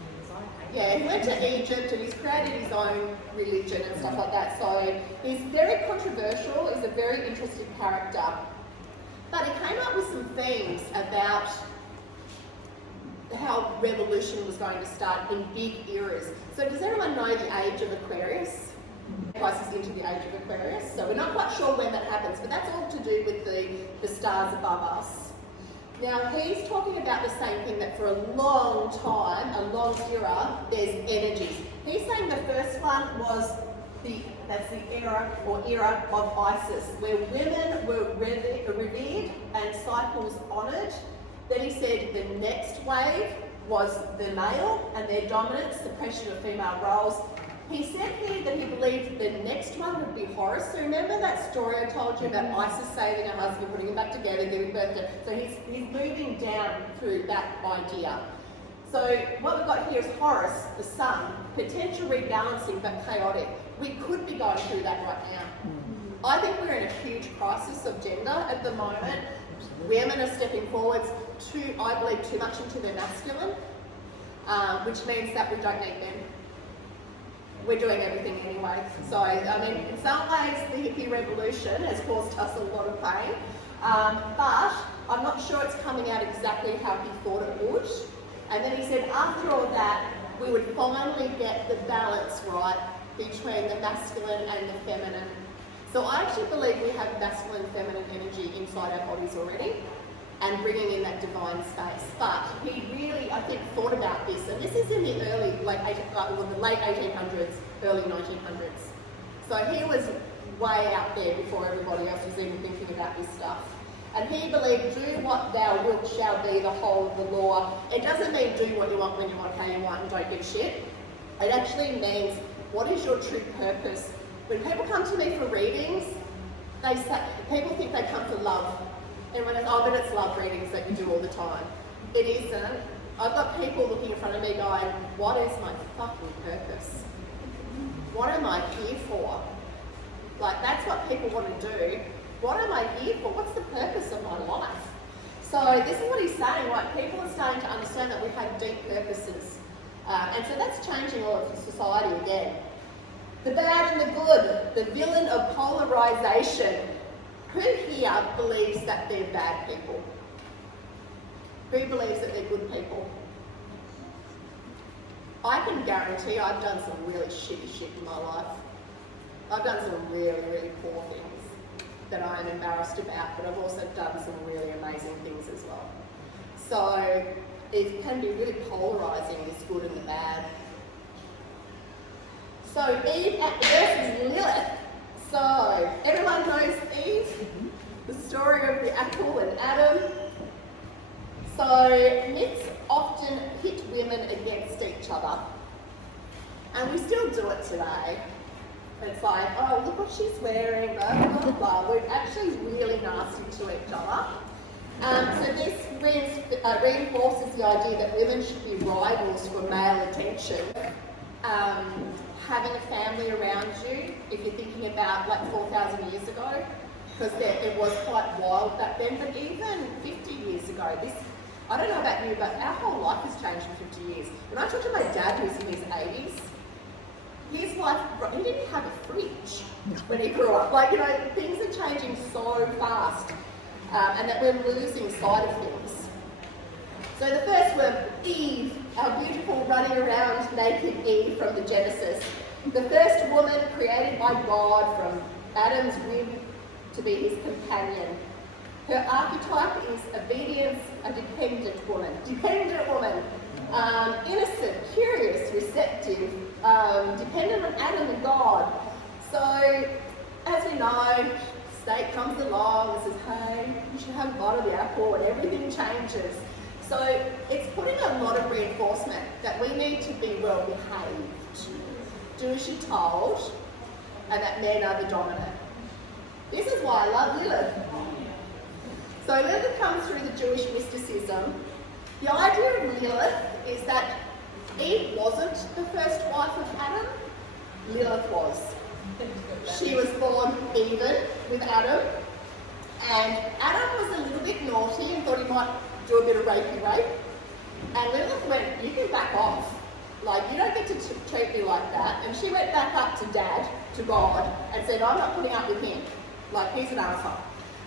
Yeah, he went to Egypt and he's created his own religion and stuff like that. So he's very controversial, he's a very interesting character. But he came up with some themes about how revolution was going to start in big eras. So does anyone know the age of Aquarius? Crisis into the age of Aquarius. So we're not quite sure when that happens, but that's all to do with the stars above us. Now he's talking about the same thing, that for a long time, a long era, there's energies. He's saying the first one was that's the era of Isis, where women were revered and cycles honoured. Then he said the next wave was the male and their dominance, suppression of female roles. He said here that he believed the next one would be Horus. So remember that story I told you about Isis saving her husband, putting him back together, giving birth to. So he's moving down through that idea. So what we've got here is Horus, the sun, potential rebalancing but chaotic. We could be going through that right now. I think we're in a huge crisis of gender at the moment. Women are stepping forwards I believe, too much into their masculine, which means that we don't need them. We're doing everything anyway. So, I mean, in some ways, the hippie revolution has caused us a lot of pain, but I'm not sure it's coming out exactly how he thought it would. And then he said, after all that, we would finally get the balance right between the masculine and the feminine. So I actually believe we have masculine and feminine energy inside our bodies already, and bringing in that divine space. But he really, I think, thought about this, and this is in the the late 1800s, early 1900s. So he was way out there before everybody else was even thinking about this stuff. And he believed, do what thou wilt shall be the whole of the law. It doesn't mean do what you want, when you want, how you want, and don't give a shit. It actually means, what is your true purpose? When people come to me for readings, people think they come for love. Everyone goes, oh, but it's love readings that you do all the time. It isn't. I've got people looking in front of me going, what is my fucking purpose? What am I here for? Like, that's what people want to do. What am I here for? What's the purpose of my life? So this is what he's saying, like, people are starting to understand that we have deep purposes. And so that's changing all of society again. The bad and the good, the villain of polarization. Who here believes that they're bad people? Who believes that they're good people? I can guarantee I've done some really shitty shit in my life. I've done some really, really poor things that I am embarrassed about, but I've also done some really amazing things as well. So it can be really polarising, this good and the bad. So Eve versus Lilith. So everyone knows Eve, the story of the apple and Adam. So myths often pit women against each other, and we still do it today. It's like, oh, look what she's wearing, blah, blah, blah. We're actually really nasty to each other. So this reinforces the idea that women should be rivals for male attention. Having a family around you, if you're thinking about like 4,000 years ago, because it was quite wild back then, but even 50 years ago, I don't know about you, but our whole life has changed in 50 years. When I talk to my dad, who's in his 80s, his life, he didn't have a fridge when he grew up. Like, you know, things are changing so fast, and that we're losing sight of things. So the first word, Eve, our beautiful running around naked Eve from the Genesis. The first woman created by God from Adam's rib to be his companion. Her archetype is obedience, a dependent woman. Innocent, curious, receptive, dependent on Adam and God. So, as we know, state comes along and says, hey, you should have a bite of the apple, and everything changes. So it's putting a lot of reinforcement that we need to be well behaved, do as you're told, and that men are the dominant. This is why I love Lilith. So Lilith comes through the Jewish mysticism. The idea of Lilith is that Eve wasn't the first wife of Adam, Lilith was. She was born even with Adam, and Adam was a little bit naughty and thought he might do a bit of rapey rape. And Lilith went, you can back off. Like, you don't get to treat me like that. And she went back up to Dad, to God, and said, I'm not putting up with him. Like, he's an arsehole.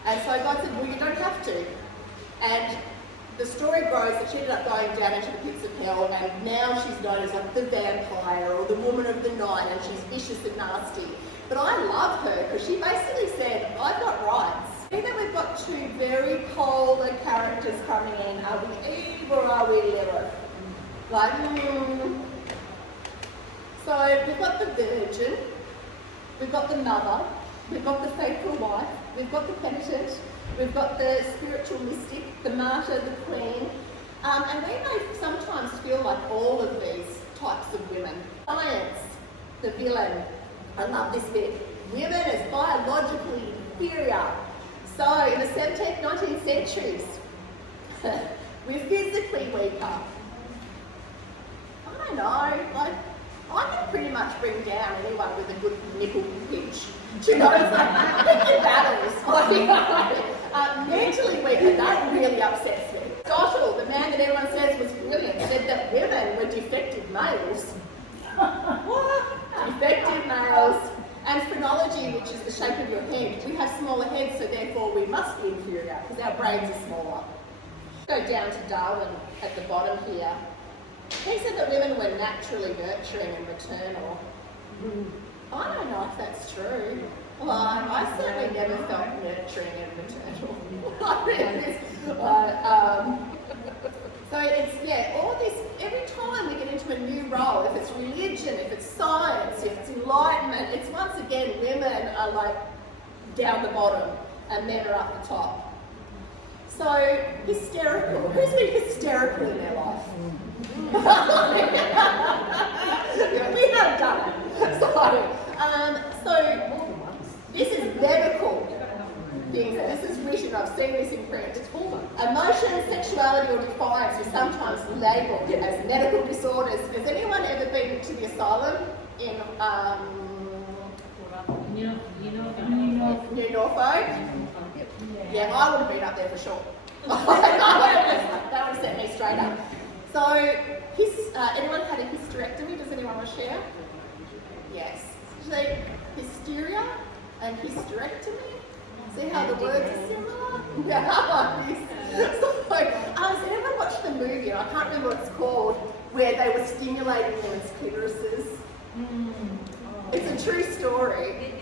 And so God said, well, you don't have to. And the story grows that she ended up going down into the pits of hell, and now she's known as like the vampire or the woman of the night, and she's vicious and nasty. But I love her because she basically said, I've got rights. I think that we've got two very polar characters coming in. Are we Eve or are we Lilith? Like, So we've got the virgin, we've got the mother, we've got the faithful wife, we've got the penitent, we've got the spiritual mystic, the martyr, the queen. And we may sometimes feel like all of these types of women. Science, the villain. I love this bit. Women as biologically inferior. So in the 17th, 19th centuries, we're physically weaker. I don't know, like, I can pretty much bring down anyone with a good nickel pinch. Do you know, it's like, pick your battles. Mentally weaker, that really upsets me. Aristotle, the man that everyone says was brilliant, said that women were defective males. What? Defective males. And phrenology, which is the shape of your head, we have smaller heads, so therefore we must be inferior, because our brains are smaller. Go down to Darwin at the bottom here. He said that women were naturally nurturing and maternal. I don't know if that's true. Well, I certainly never felt nurturing and maternal. So it's, all this, every time we get into a new role, if it's religion, if it's science, if it's enlightenment, it's once again women are like down the bottom and men are up the top. So, hysterical. Who's been hysterical in their life? We have done it. So this is biblical things. This is written. I've seen this in print. It's hormone. Emotion, sexuality, or defiance is sometimes labelled as medical disorders. Has anyone ever been to the asylum in New Norfolk? Yeah, I would have been up there for sure. That would have set me straight up. So, anyone had a hysterectomy? Does anyone want to share? Yes. So, hysteria and hysterectomy? See how the words are similar? Yeah. So, has anyone watched the movie? I can't remember what it's called, where they were stimulating women's clitorises. It's a true story.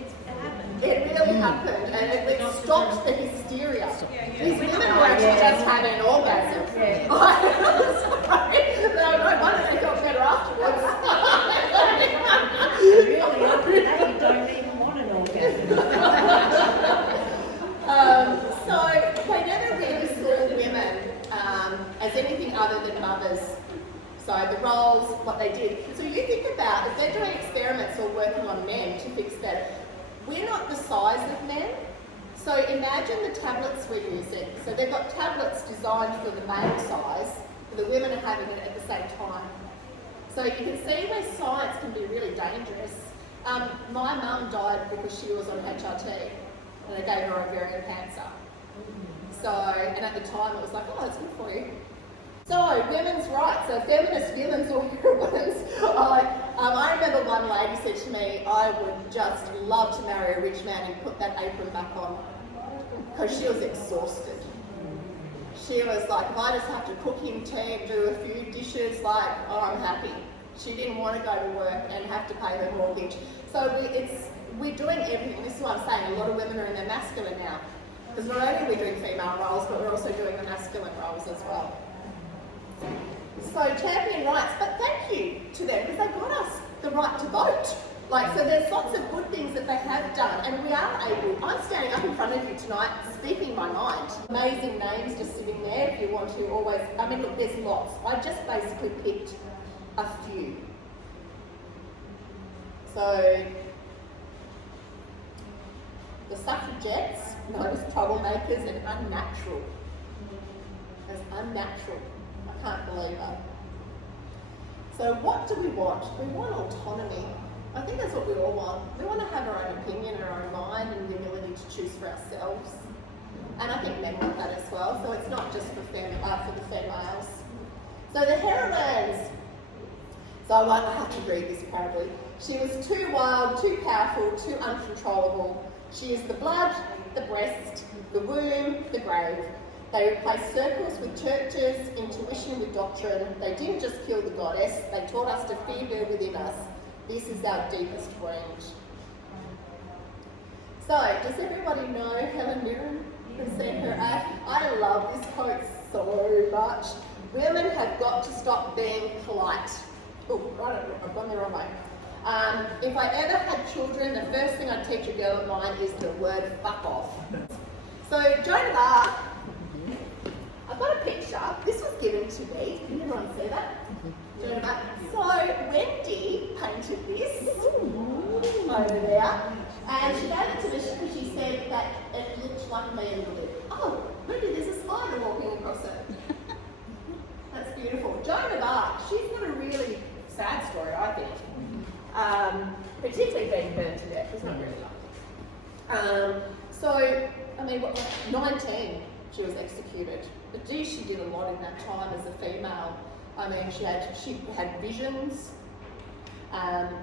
It really happened, and it stopped the hysteria. These women were actually just having an orgasm. Sorry. No wonder they felt better afterwards. Really, after that, you don't even want an orgasm. So they never really saw women as anything other than mothers. So the roles, what they did. So you think about, if they're doing experiments or working on men to fix that, we're not the size of men. So imagine the tablets we're using. So they've got tablets designed for the male size, but the women are having it at the same time. So you can see where science can be really dangerous. My mum died because she was on HRT, and they gave her ovarian cancer. So, and at the time it was like, oh, that's good for you. So, women's rights, so feminist villains or heroines. I remember one lady said to me, I would just love to marry a rich man and put that apron back on. Because she was exhausted. She was like, if I just have to cook him tea and do a few dishes, like, oh, I'm happy. She didn't want to go to work and have to pay her mortgage. So we're doing everything. This is what I'm saying, a lot of women are in their masculine now. Because not only are we doing female roles, but we're also doing the masculine roles as well. So champion rights, but thank you to them because they got us the right to vote. So there's lots of good things that they have done, and we are able. I'm standing up in front of you tonight, speaking my mind. Amazing names just sitting there. If you want to always, look, there's lots. I just basically picked a few. So the suffragettes, known as troublemakers and unnatural. As unnatural. I can't believe it. So what do we want? We want autonomy. I think that's what we all want. We want to have our own opinion, our own mind, and the ability to choose for ourselves. And I think men want that as well. So it's not just for the females. So the heroines. So I'm like, I have to read this proudly. She was too wild, too powerful, too uncontrollable. She is the blood, the breast, the womb, the grave. They replaced circles with churches, intuition with doctrine. They didn't just kill the goddess, they taught us to fear her within us. This is our deepest wound. So, does everybody know Helen Mirren has seen her ad? I love this quote so much. Women have got to stop being polite. Oh, right, I've gone the wrong way. If I ever had children, the first thing I'd teach a girl of mine is the word fuck off. So, Joan of Arc, I've got a picture. This was given to me. Can everyone see that? Joan of Arc. So, Wendy painted this over there. And she gave it to me because she said that it looked like me a little bit. Oh, Wendy, there's a spider walking across it. That's beautiful. Joan of Arc, she's got a really sad story, I think. Particularly being burned to death. It's not really lovely. So, I mean, 19, she was executed. But gee, she did a lot in that time as a female. I mean, she had visions.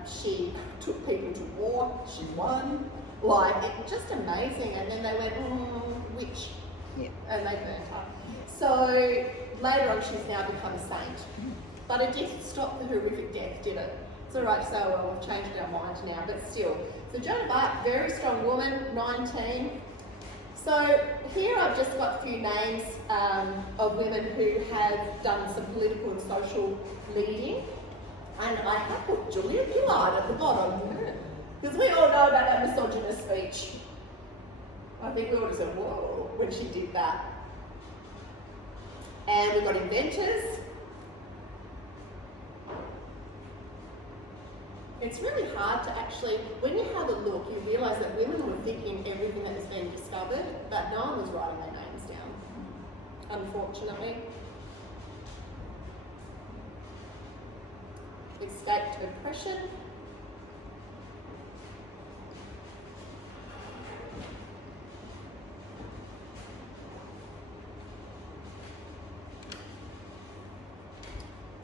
She took people to war. She won. Like, it just amazing. And then they went, witch. Yeah. And they burnt her. So later on, she's now become a saint. But it didn't stop the horrific death, did it? It's all right to say, well, we've changed our mind now, but still. So Joan of Arc, very strong woman, 19. So here I've just got a few names of women who have done some political and social leading. And I have put Julia Gillard at the bottom. Because we all know about that misogynist speech. I think we all just said, whoa, when she did that. And we've got inventors. It's really hard to actually, when you have a look, you realise that women were thinking everything that was being discovered, but no one was writing their names down, unfortunately. Escaped oppression.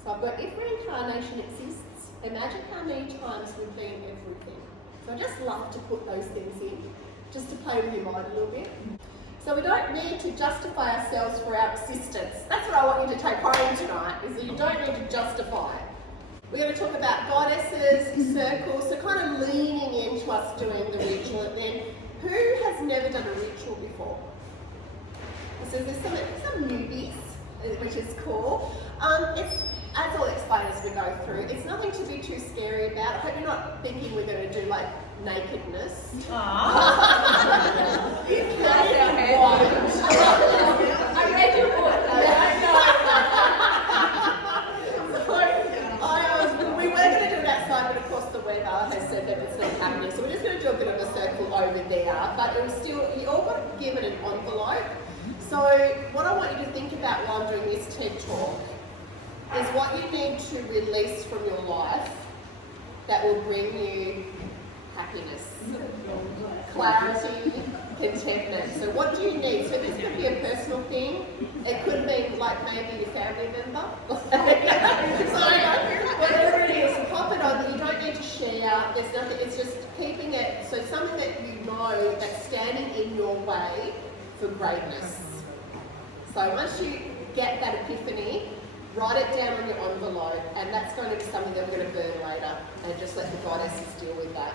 So I've got if reincarnation exists, imagine how many times we've been everything. So I just love to put those things in, just to play with your mind a little bit. So we don't need to justify ourselves for our existence. That's what I want you to take home tonight, is that you don't need to justify. We're going to talk about goddesses, circles, so kind of leaning into us doing the ritual. And then, who has never done a ritual before? So there's some newbies, which is cool. As I'll explain as we go through, it's nothing to be too scary about. I hope you're not thinking we're going to do like nakedness. You can if you want. I read your book. We were going to do it outside, but of course the weather has said that it's not happening. So we're just going to do a bit of a circle over there. But it was still, you all got given an envelope. So what I want you to think about while I'm doing this TED Talk is what you need to release from your life that will bring you happiness, clarity, contentment. So what do you need? So this could be a personal thing. It could be like maybe your family member. So whatever it is, pop it on. You don't need to share. There's nothing. It's just keeping it. So something that you know that's standing in your way for greatness. So once you get that epiphany, write it down on your envelope, and that's going to be something that we're going to burn later, and just let the goddesses deal with that.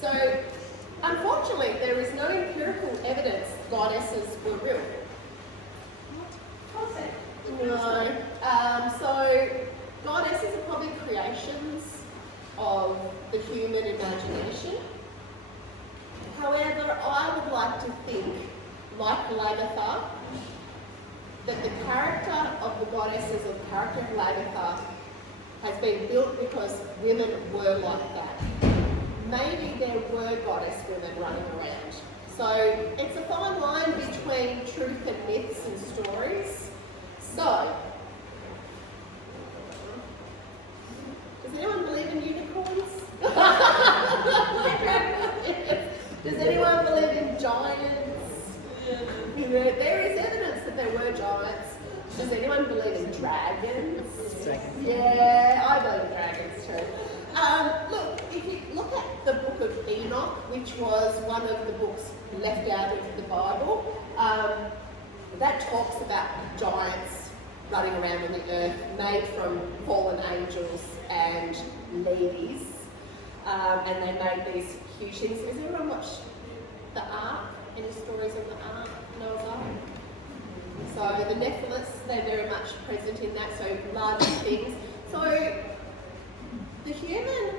So, unfortunately, there is no empirical evidence goddesses were real. No. So, goddesses are probably creations of the human imagination. However, I would like to think, like Lagatha, that the character of the goddesses, or the character of Lagatha, has been built because women were like that. Maybe there were goddess women running around. So it's a fine line between truth and myths and stories. So, does anyone believe in unicorns? Does anyone believe in giants? There is evidence that there were giants. Does anyone believe in dragons? Yeah, I believe in dragons. too. Look, if you look at the book of Enoch, which was one of the books left out of the Bible, that talks about giants running around on the earth, made from fallen angels and ladies. And they made these huge things. Has everyone watched the Ark? Any stories of the Ark? Noah's Ark? So the Nephilims, they're very much present in that, so large things. So the human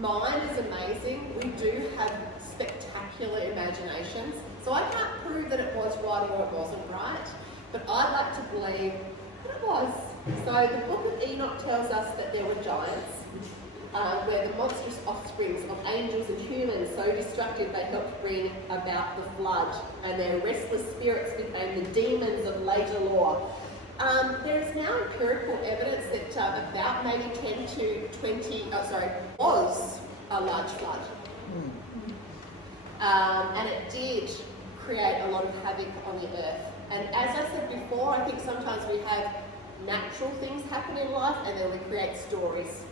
mind is amazing. We do have spectacular imaginations. So I can't prove that it was right or it wasn't right, but I'd like to believe that it was. So the book of Enoch tells us that there were giants, where the monstrous offsprings of angels and humans, so destructive they helped bring about the flood, and their restless spirits became the demons of later law. There is now empirical evidence that about maybe 10 to 20, was a large flood. And it did create a lot of havoc on the earth. And as I said before, I think sometimes we have natural things happen in life and then we create stories.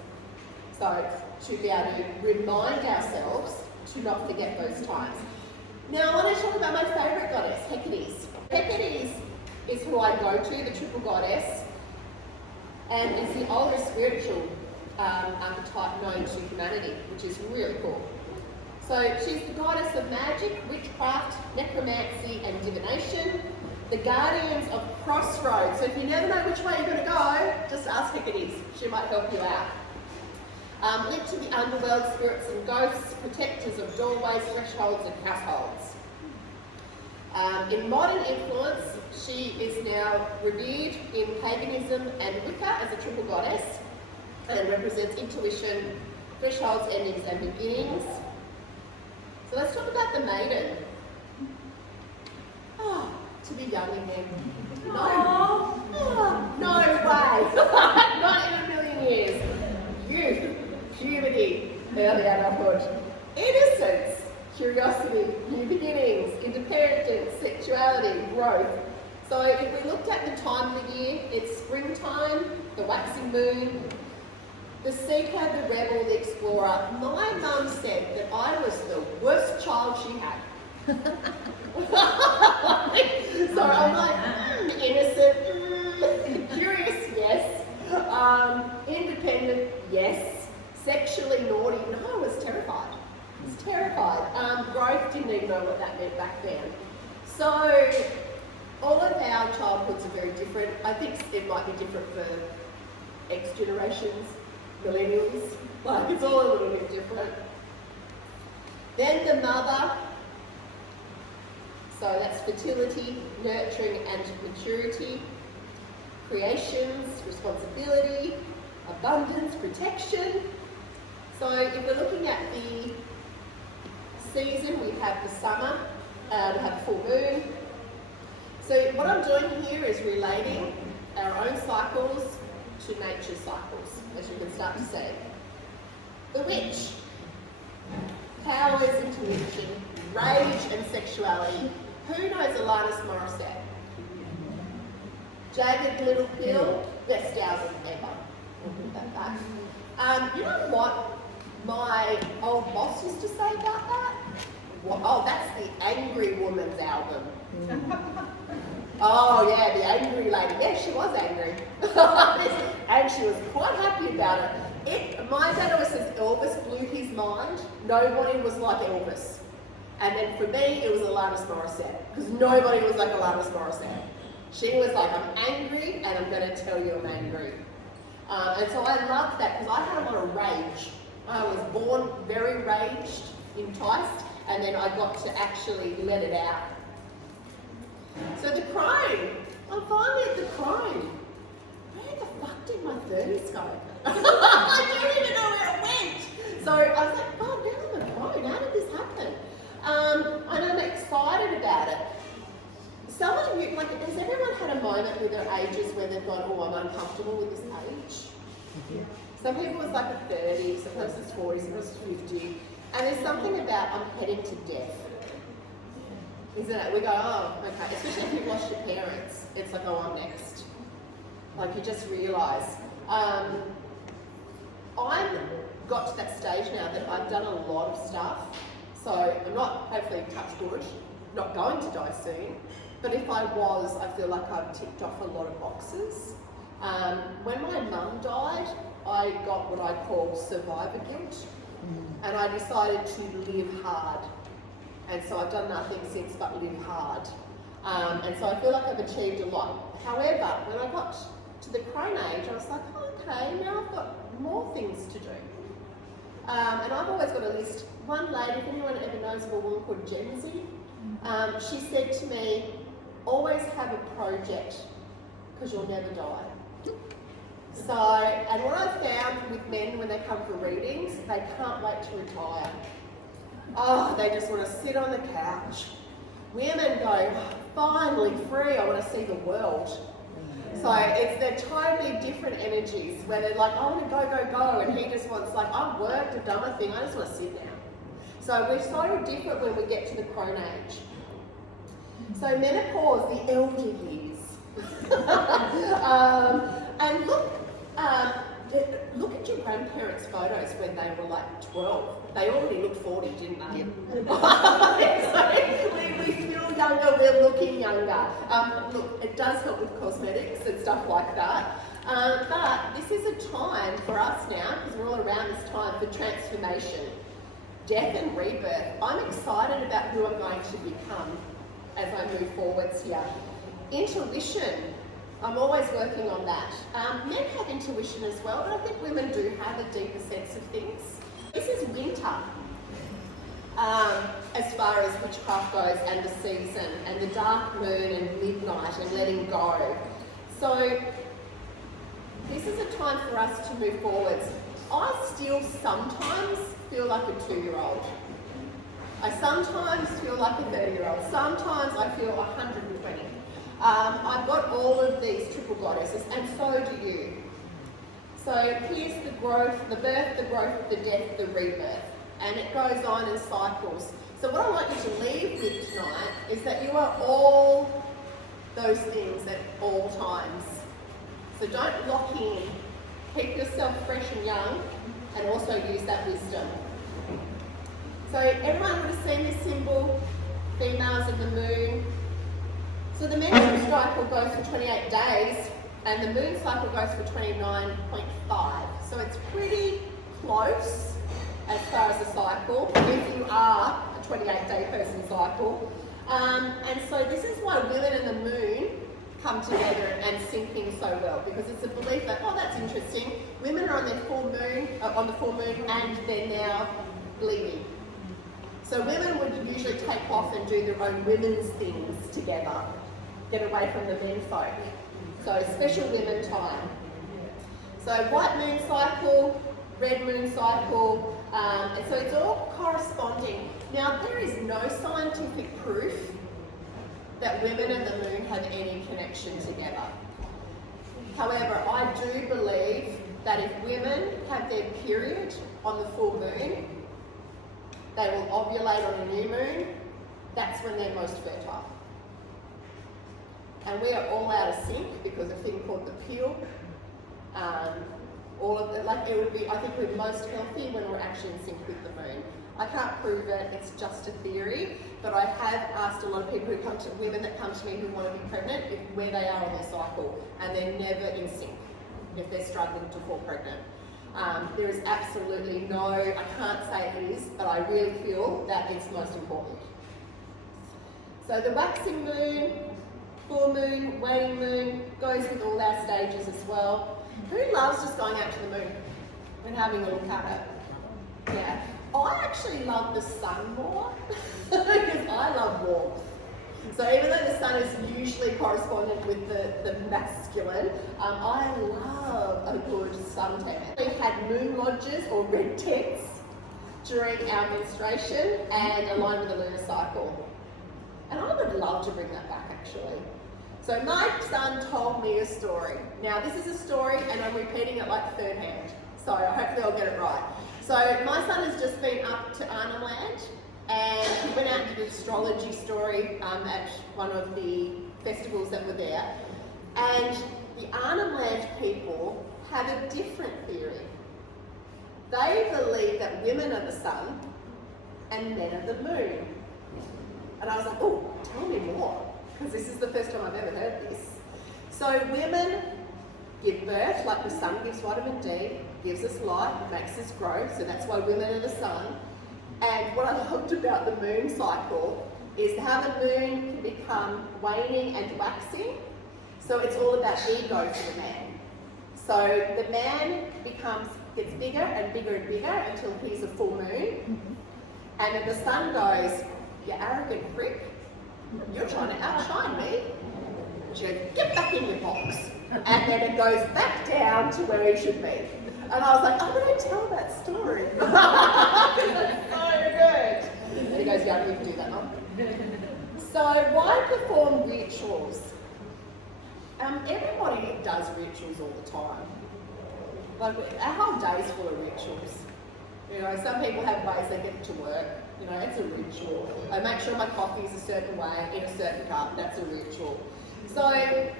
So to be able to remind ourselves to not forget those times. Now I want to talk about my favourite goddess, Hecate. Hecate is who I go to, the triple goddess, and it's the oldest spiritual archetype known to humanity, which is really cool. So she's the goddess of magic, witchcraft, necromancy and divination, the guardians of crossroads. So if you never know which way you're going to go, just ask Hecate. She might help you out. Linked to the underworld, spirits and ghosts, protectors of doorways, thresholds and households. In modern influence, she is now revered in paganism and Wicca as a triple goddess and represents intuition, thresholds, endings and beginnings. So let's talk about the maiden. Oh, to be young again. No, no way. Not in a million years. Youth, puberty, early adulthood, innocence, curiosity, new beginnings, independence, sexuality, growth. So if we looked at the time of the year, it's springtime, the waxing moon, the seeker, the rebel, the explorer. My mum said that I was the worst child she had. So I'm like, innocent, curious, yes. Independent, yes. Sexually naughty, no, I was terrified. I was terrified. Growth, didn't even know what that meant back then. So all of our childhoods are very different. I think it might be different for X generations, millennials. Like, it's all a little bit different. Then the mother. So that's fertility, nurturing and maturity. Creations, responsibility, abundance, protection. So if we're looking at the season, we have the summer, we have the full moon. So what I'm doing here is relating our own cycles to nature's cycles, as you can start to see. The witch, powers, intuition, rage and sexuality. Who knows Alanis Morissette? Jagged Little Pill, best album ever. You know what my old boss used to say about that? Well, oh, that's the Angry Woman's album. Oh yeah, the angry lady. Yeah, she was angry. And she was quite happy about it. My dad always says Elvis blew his mind. Nobody was like Elvis. And then for me, it was Alanis Morissette. Because nobody was like Alanis Morissette. She was like, I'm angry and I'm going to tell you I'm angry. And so I loved that because I had a lot of rage. I was born very raged, enticed, and then I got to actually let it out. So the crone. I'm finally at the crone. Where the fuck did my 30s go? I don't even know where it went. So I was like, oh, now I'm a crone. How did this happen? And I'm excited about it. Some of you, like, has everyone had a moment with their ages where they've gone, oh, I'm uncomfortable with this age? Yeah. Some people it's like a 30, sometimes it's 40, sometimes it's 50. And there's something about I'm heading to death. Isn't it? We go, oh, okay. Especially if you've lost your parents. It's like, oh, I'm next. Like, you just realise. I'm got to that stage now that I've done a lot of stuff. So I'm not, hopefully touch wood, not going to die soon. But if I was, I feel like I've ticked off a lot of boxes. When my mum died, I got what I call survivor guilt. And I decided to live hard. And so I've done nothing since but live hard. And so I feel like I've achieved a lot. However, when I got to the crone age, I was like, oh, okay, now I've got more things to do. And I've always got a list. One lady, if anyone ever knows of a woman called Jenzy, she said to me, always have a project, because you'll never die. So, and what I've found with men when they come for readings, they can't wait to retire. Oh, they just want to sit on the couch. Women go, finally free, I want to see the world. So they're totally different energies where they're like, I want to go, go, go, and he just wants like, I've worked, I've done my thing, I just want to sit down. So we're so different when we get to the crone age. So menopause, the elder years. And look at your grandparents' photos when they were like 12. They already looked 40, didn't they? Yep. So we feel younger, we're looking younger. Look, it does help with cosmetics and stuff like that. But this is a time for us now, because we're all around this time, for transformation, death and rebirth. I'm excited about who I'm going to become as I move forwards here. Intuition. I'm always working on that. Men have intuition as well, but I think women do have a deeper sense of things. This is winter, as far as witchcraft goes, and the season, and the dark moon, and midnight, and letting go. So this is a time for us to move forwards. I still sometimes feel like a 2-year-old. I sometimes feel like a 30-year-old. Sometimes I feel 120. I've got all of these triple goddesses, and so do you. So here's the growth, the birth, the growth, the death, the rebirth. And it goes on in cycles. So what I want you to leave with tonight is that you are all those things at all times. So don't lock in. Keep yourself fresh and young, and also use that wisdom. So everyone would have seen this symbol, females of the moon. So the menstrual cycle goes for 28 days, and the moon cycle goes for 29.5. So it's pretty close as far as the cycle, if you are a 28-day person cycle. And so this is why women and the moon come together and sync things so well, because it's a belief that, oh, that's interesting. Women are on their full moon, and they're now bleeding. So women would usually take off and do their own women's things together, get away from the men folk. So special women time. So white moon cycle, red moon cycle, and so it's all corresponding. Now there is no scientific proof that women and the moon have any connection together. However, I do believe that if women have their period on the full moon, they will ovulate on a new moon. That's when they're most fertile. And we are all out of sync because of a thing called the peel. All of the, like it would be, I think we're most healthy when we're actually in sync with the moon. I can't prove it, it's just a theory, but I have asked a lot of people who come to, women that come to me who want to be pregnant, where they are on their cycle, and they're never in sync if they're struggling to fall pregnant. There is absolutely no, I can't say it is, but I really feel that it's most important. So the waxing moon, full moon, waning moon, goes with all our stages as well. Who loves just going out to the moon and having a look at it? Yeah. I actually love the sun more because I love warmth. So even though the sun is usually correspondent with the masculine, I love a good suntan. We had moon lodges or red tents during our menstruation and aligned with the lunar cycle. And I would love to bring that back actually. So my son told me a story. Now this is a story and I'm repeating it like third hand. So hopefully I'll get it right. So my son has just been up to Arnhem Land and he went out and did an astrology story at one of the festivals that were there. And the Arnhem Land people have a different theory. They believe that women are the sun and men are the moon. And I was like, oh, tell me more, because this is the first time I've ever heard this. So women give birth, like the sun gives vitamin D, gives us light, makes us grow, so that's why women are the sun. And what I loved about the moon cycle is how the moon can become waning and waxing. So it's all about ego for the man. So the man gets bigger and bigger and bigger until he's a full moon. And then the sun goes, you arrogant prick, you're trying to outshine me. She goes, get back in your box. And then it goes back down to where he should be. And I was like, I'm going to tell that story. It's so good. And he goes, yeah, you can do that, Mum. So why perform rituals? Everybody does rituals all the time. Like, our whole day's full of rituals. You know, some people have ways they get to work. You know, it's a ritual. I make sure my coffee's a certain way, in a certain cup, that's a ritual. So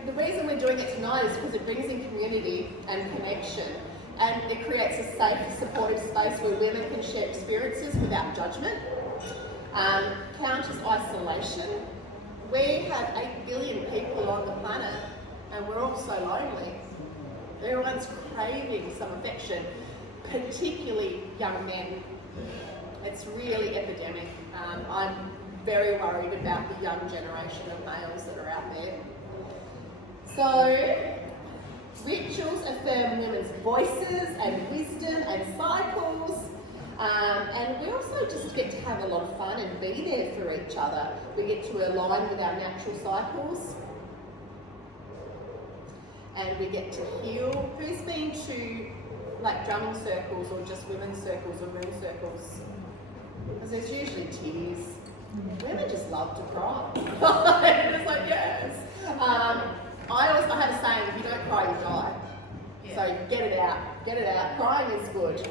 the reason we're doing it tonight is because it brings in community and connection, and it creates a safe, supportive space where women can share experiences without judgment. Counters isolation. We have 8 billion people on the planet, and we're all so lonely. Everyone's craving some affection, particularly young men. It's really epidemic. I'm very worried about the young generation of males that are out there. So, rituals affirm women's voices and wisdom and cycles. And we also just get to have a lot of fun and be there for each other. We get to align with our natural cycles. And we get to heal. Who's been to like drumming circles or just women's circles or moon circles? Because there's usually tears. Women just love to cry. It's like, yes. I have a saying, if you don't cry, you die. Yeah. So get it out. Crying is good.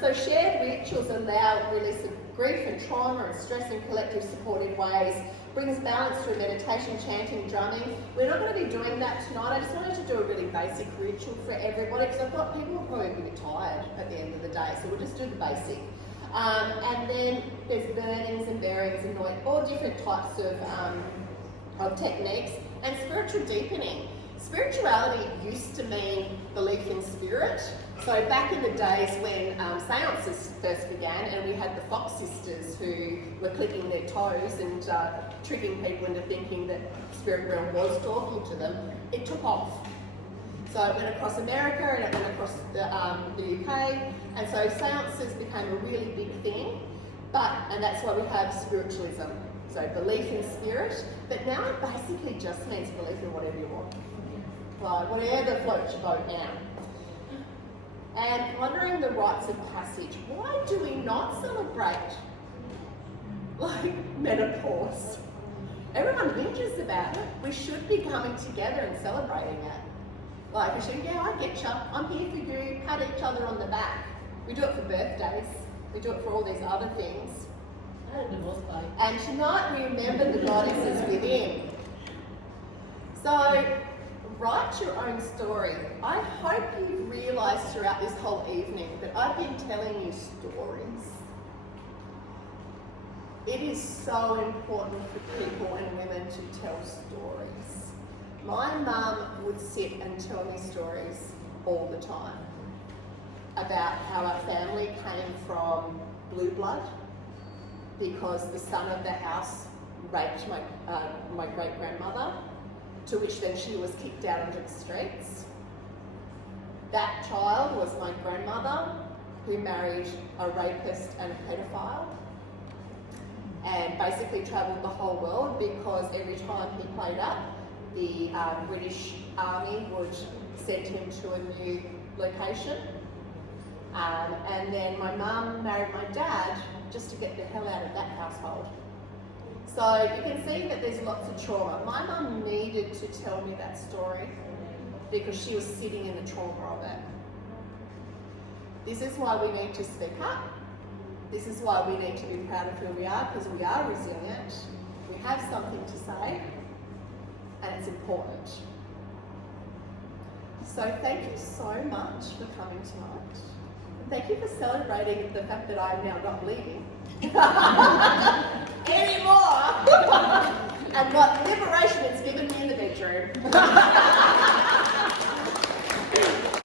So shared rituals allow release of grief and trauma and stress in collective supportive ways, brings balance through meditation, chanting, drumming. We're not going to be doing that tonight. I just wanted to do a really basic ritual for everybody because I've got people who are probably a bit tired at the end of the day, so we'll just do the basic. And then there's burnings and bearings and all different types of techniques, and spiritual deepening. Spirituality used to mean belief in spirit. So back in the days when seances first began, and we had the Fox sisters who were clicking their toes and tricking people into thinking that spirit realm was talking to them, it took off. So it went across America and it went across the UK, and so seances became a really big thing. And that's why we have spiritualism. So belief in spirit, but now it basically just means belief in whatever you want. Like whatever floats your boat now. And honouring the rites of passage. Why do we not celebrate like menopause? Everyone whinges about it. We should be coming together and celebrating it. Like we should, yeah, I get you. I'm here for you. Pat each other on the back. We do it for birthdays. We do it for all these other things. And tonight we remember the goddesses within. So write your own story. I hope you've realised throughout this whole evening that I've been telling you stories. It is so important for people and women to tell stories. My mum would sit and tell me stories all the time about how our family came from blue blood because the son of the house raped my great-grandmother, to which then she was kicked out into the streets. That child was my grandmother, who married a rapist and a pedophile, and basically travelled the whole world because every time he played up, the British Army would send him to a new location. And then my mum married my dad just to get the hell out of that household. So you can see that there's lots of trauma. My mum needed to tell me that story because she was sitting in the trauma of it. This is why we need to speak up. This is why we need to be proud of who we are, because we are resilient. We have something to say, and it's important. So thank you so much for coming tonight. thank you for celebrating the fact that I'm now not bleeding anymore, and what liberation it's given me in the bedroom.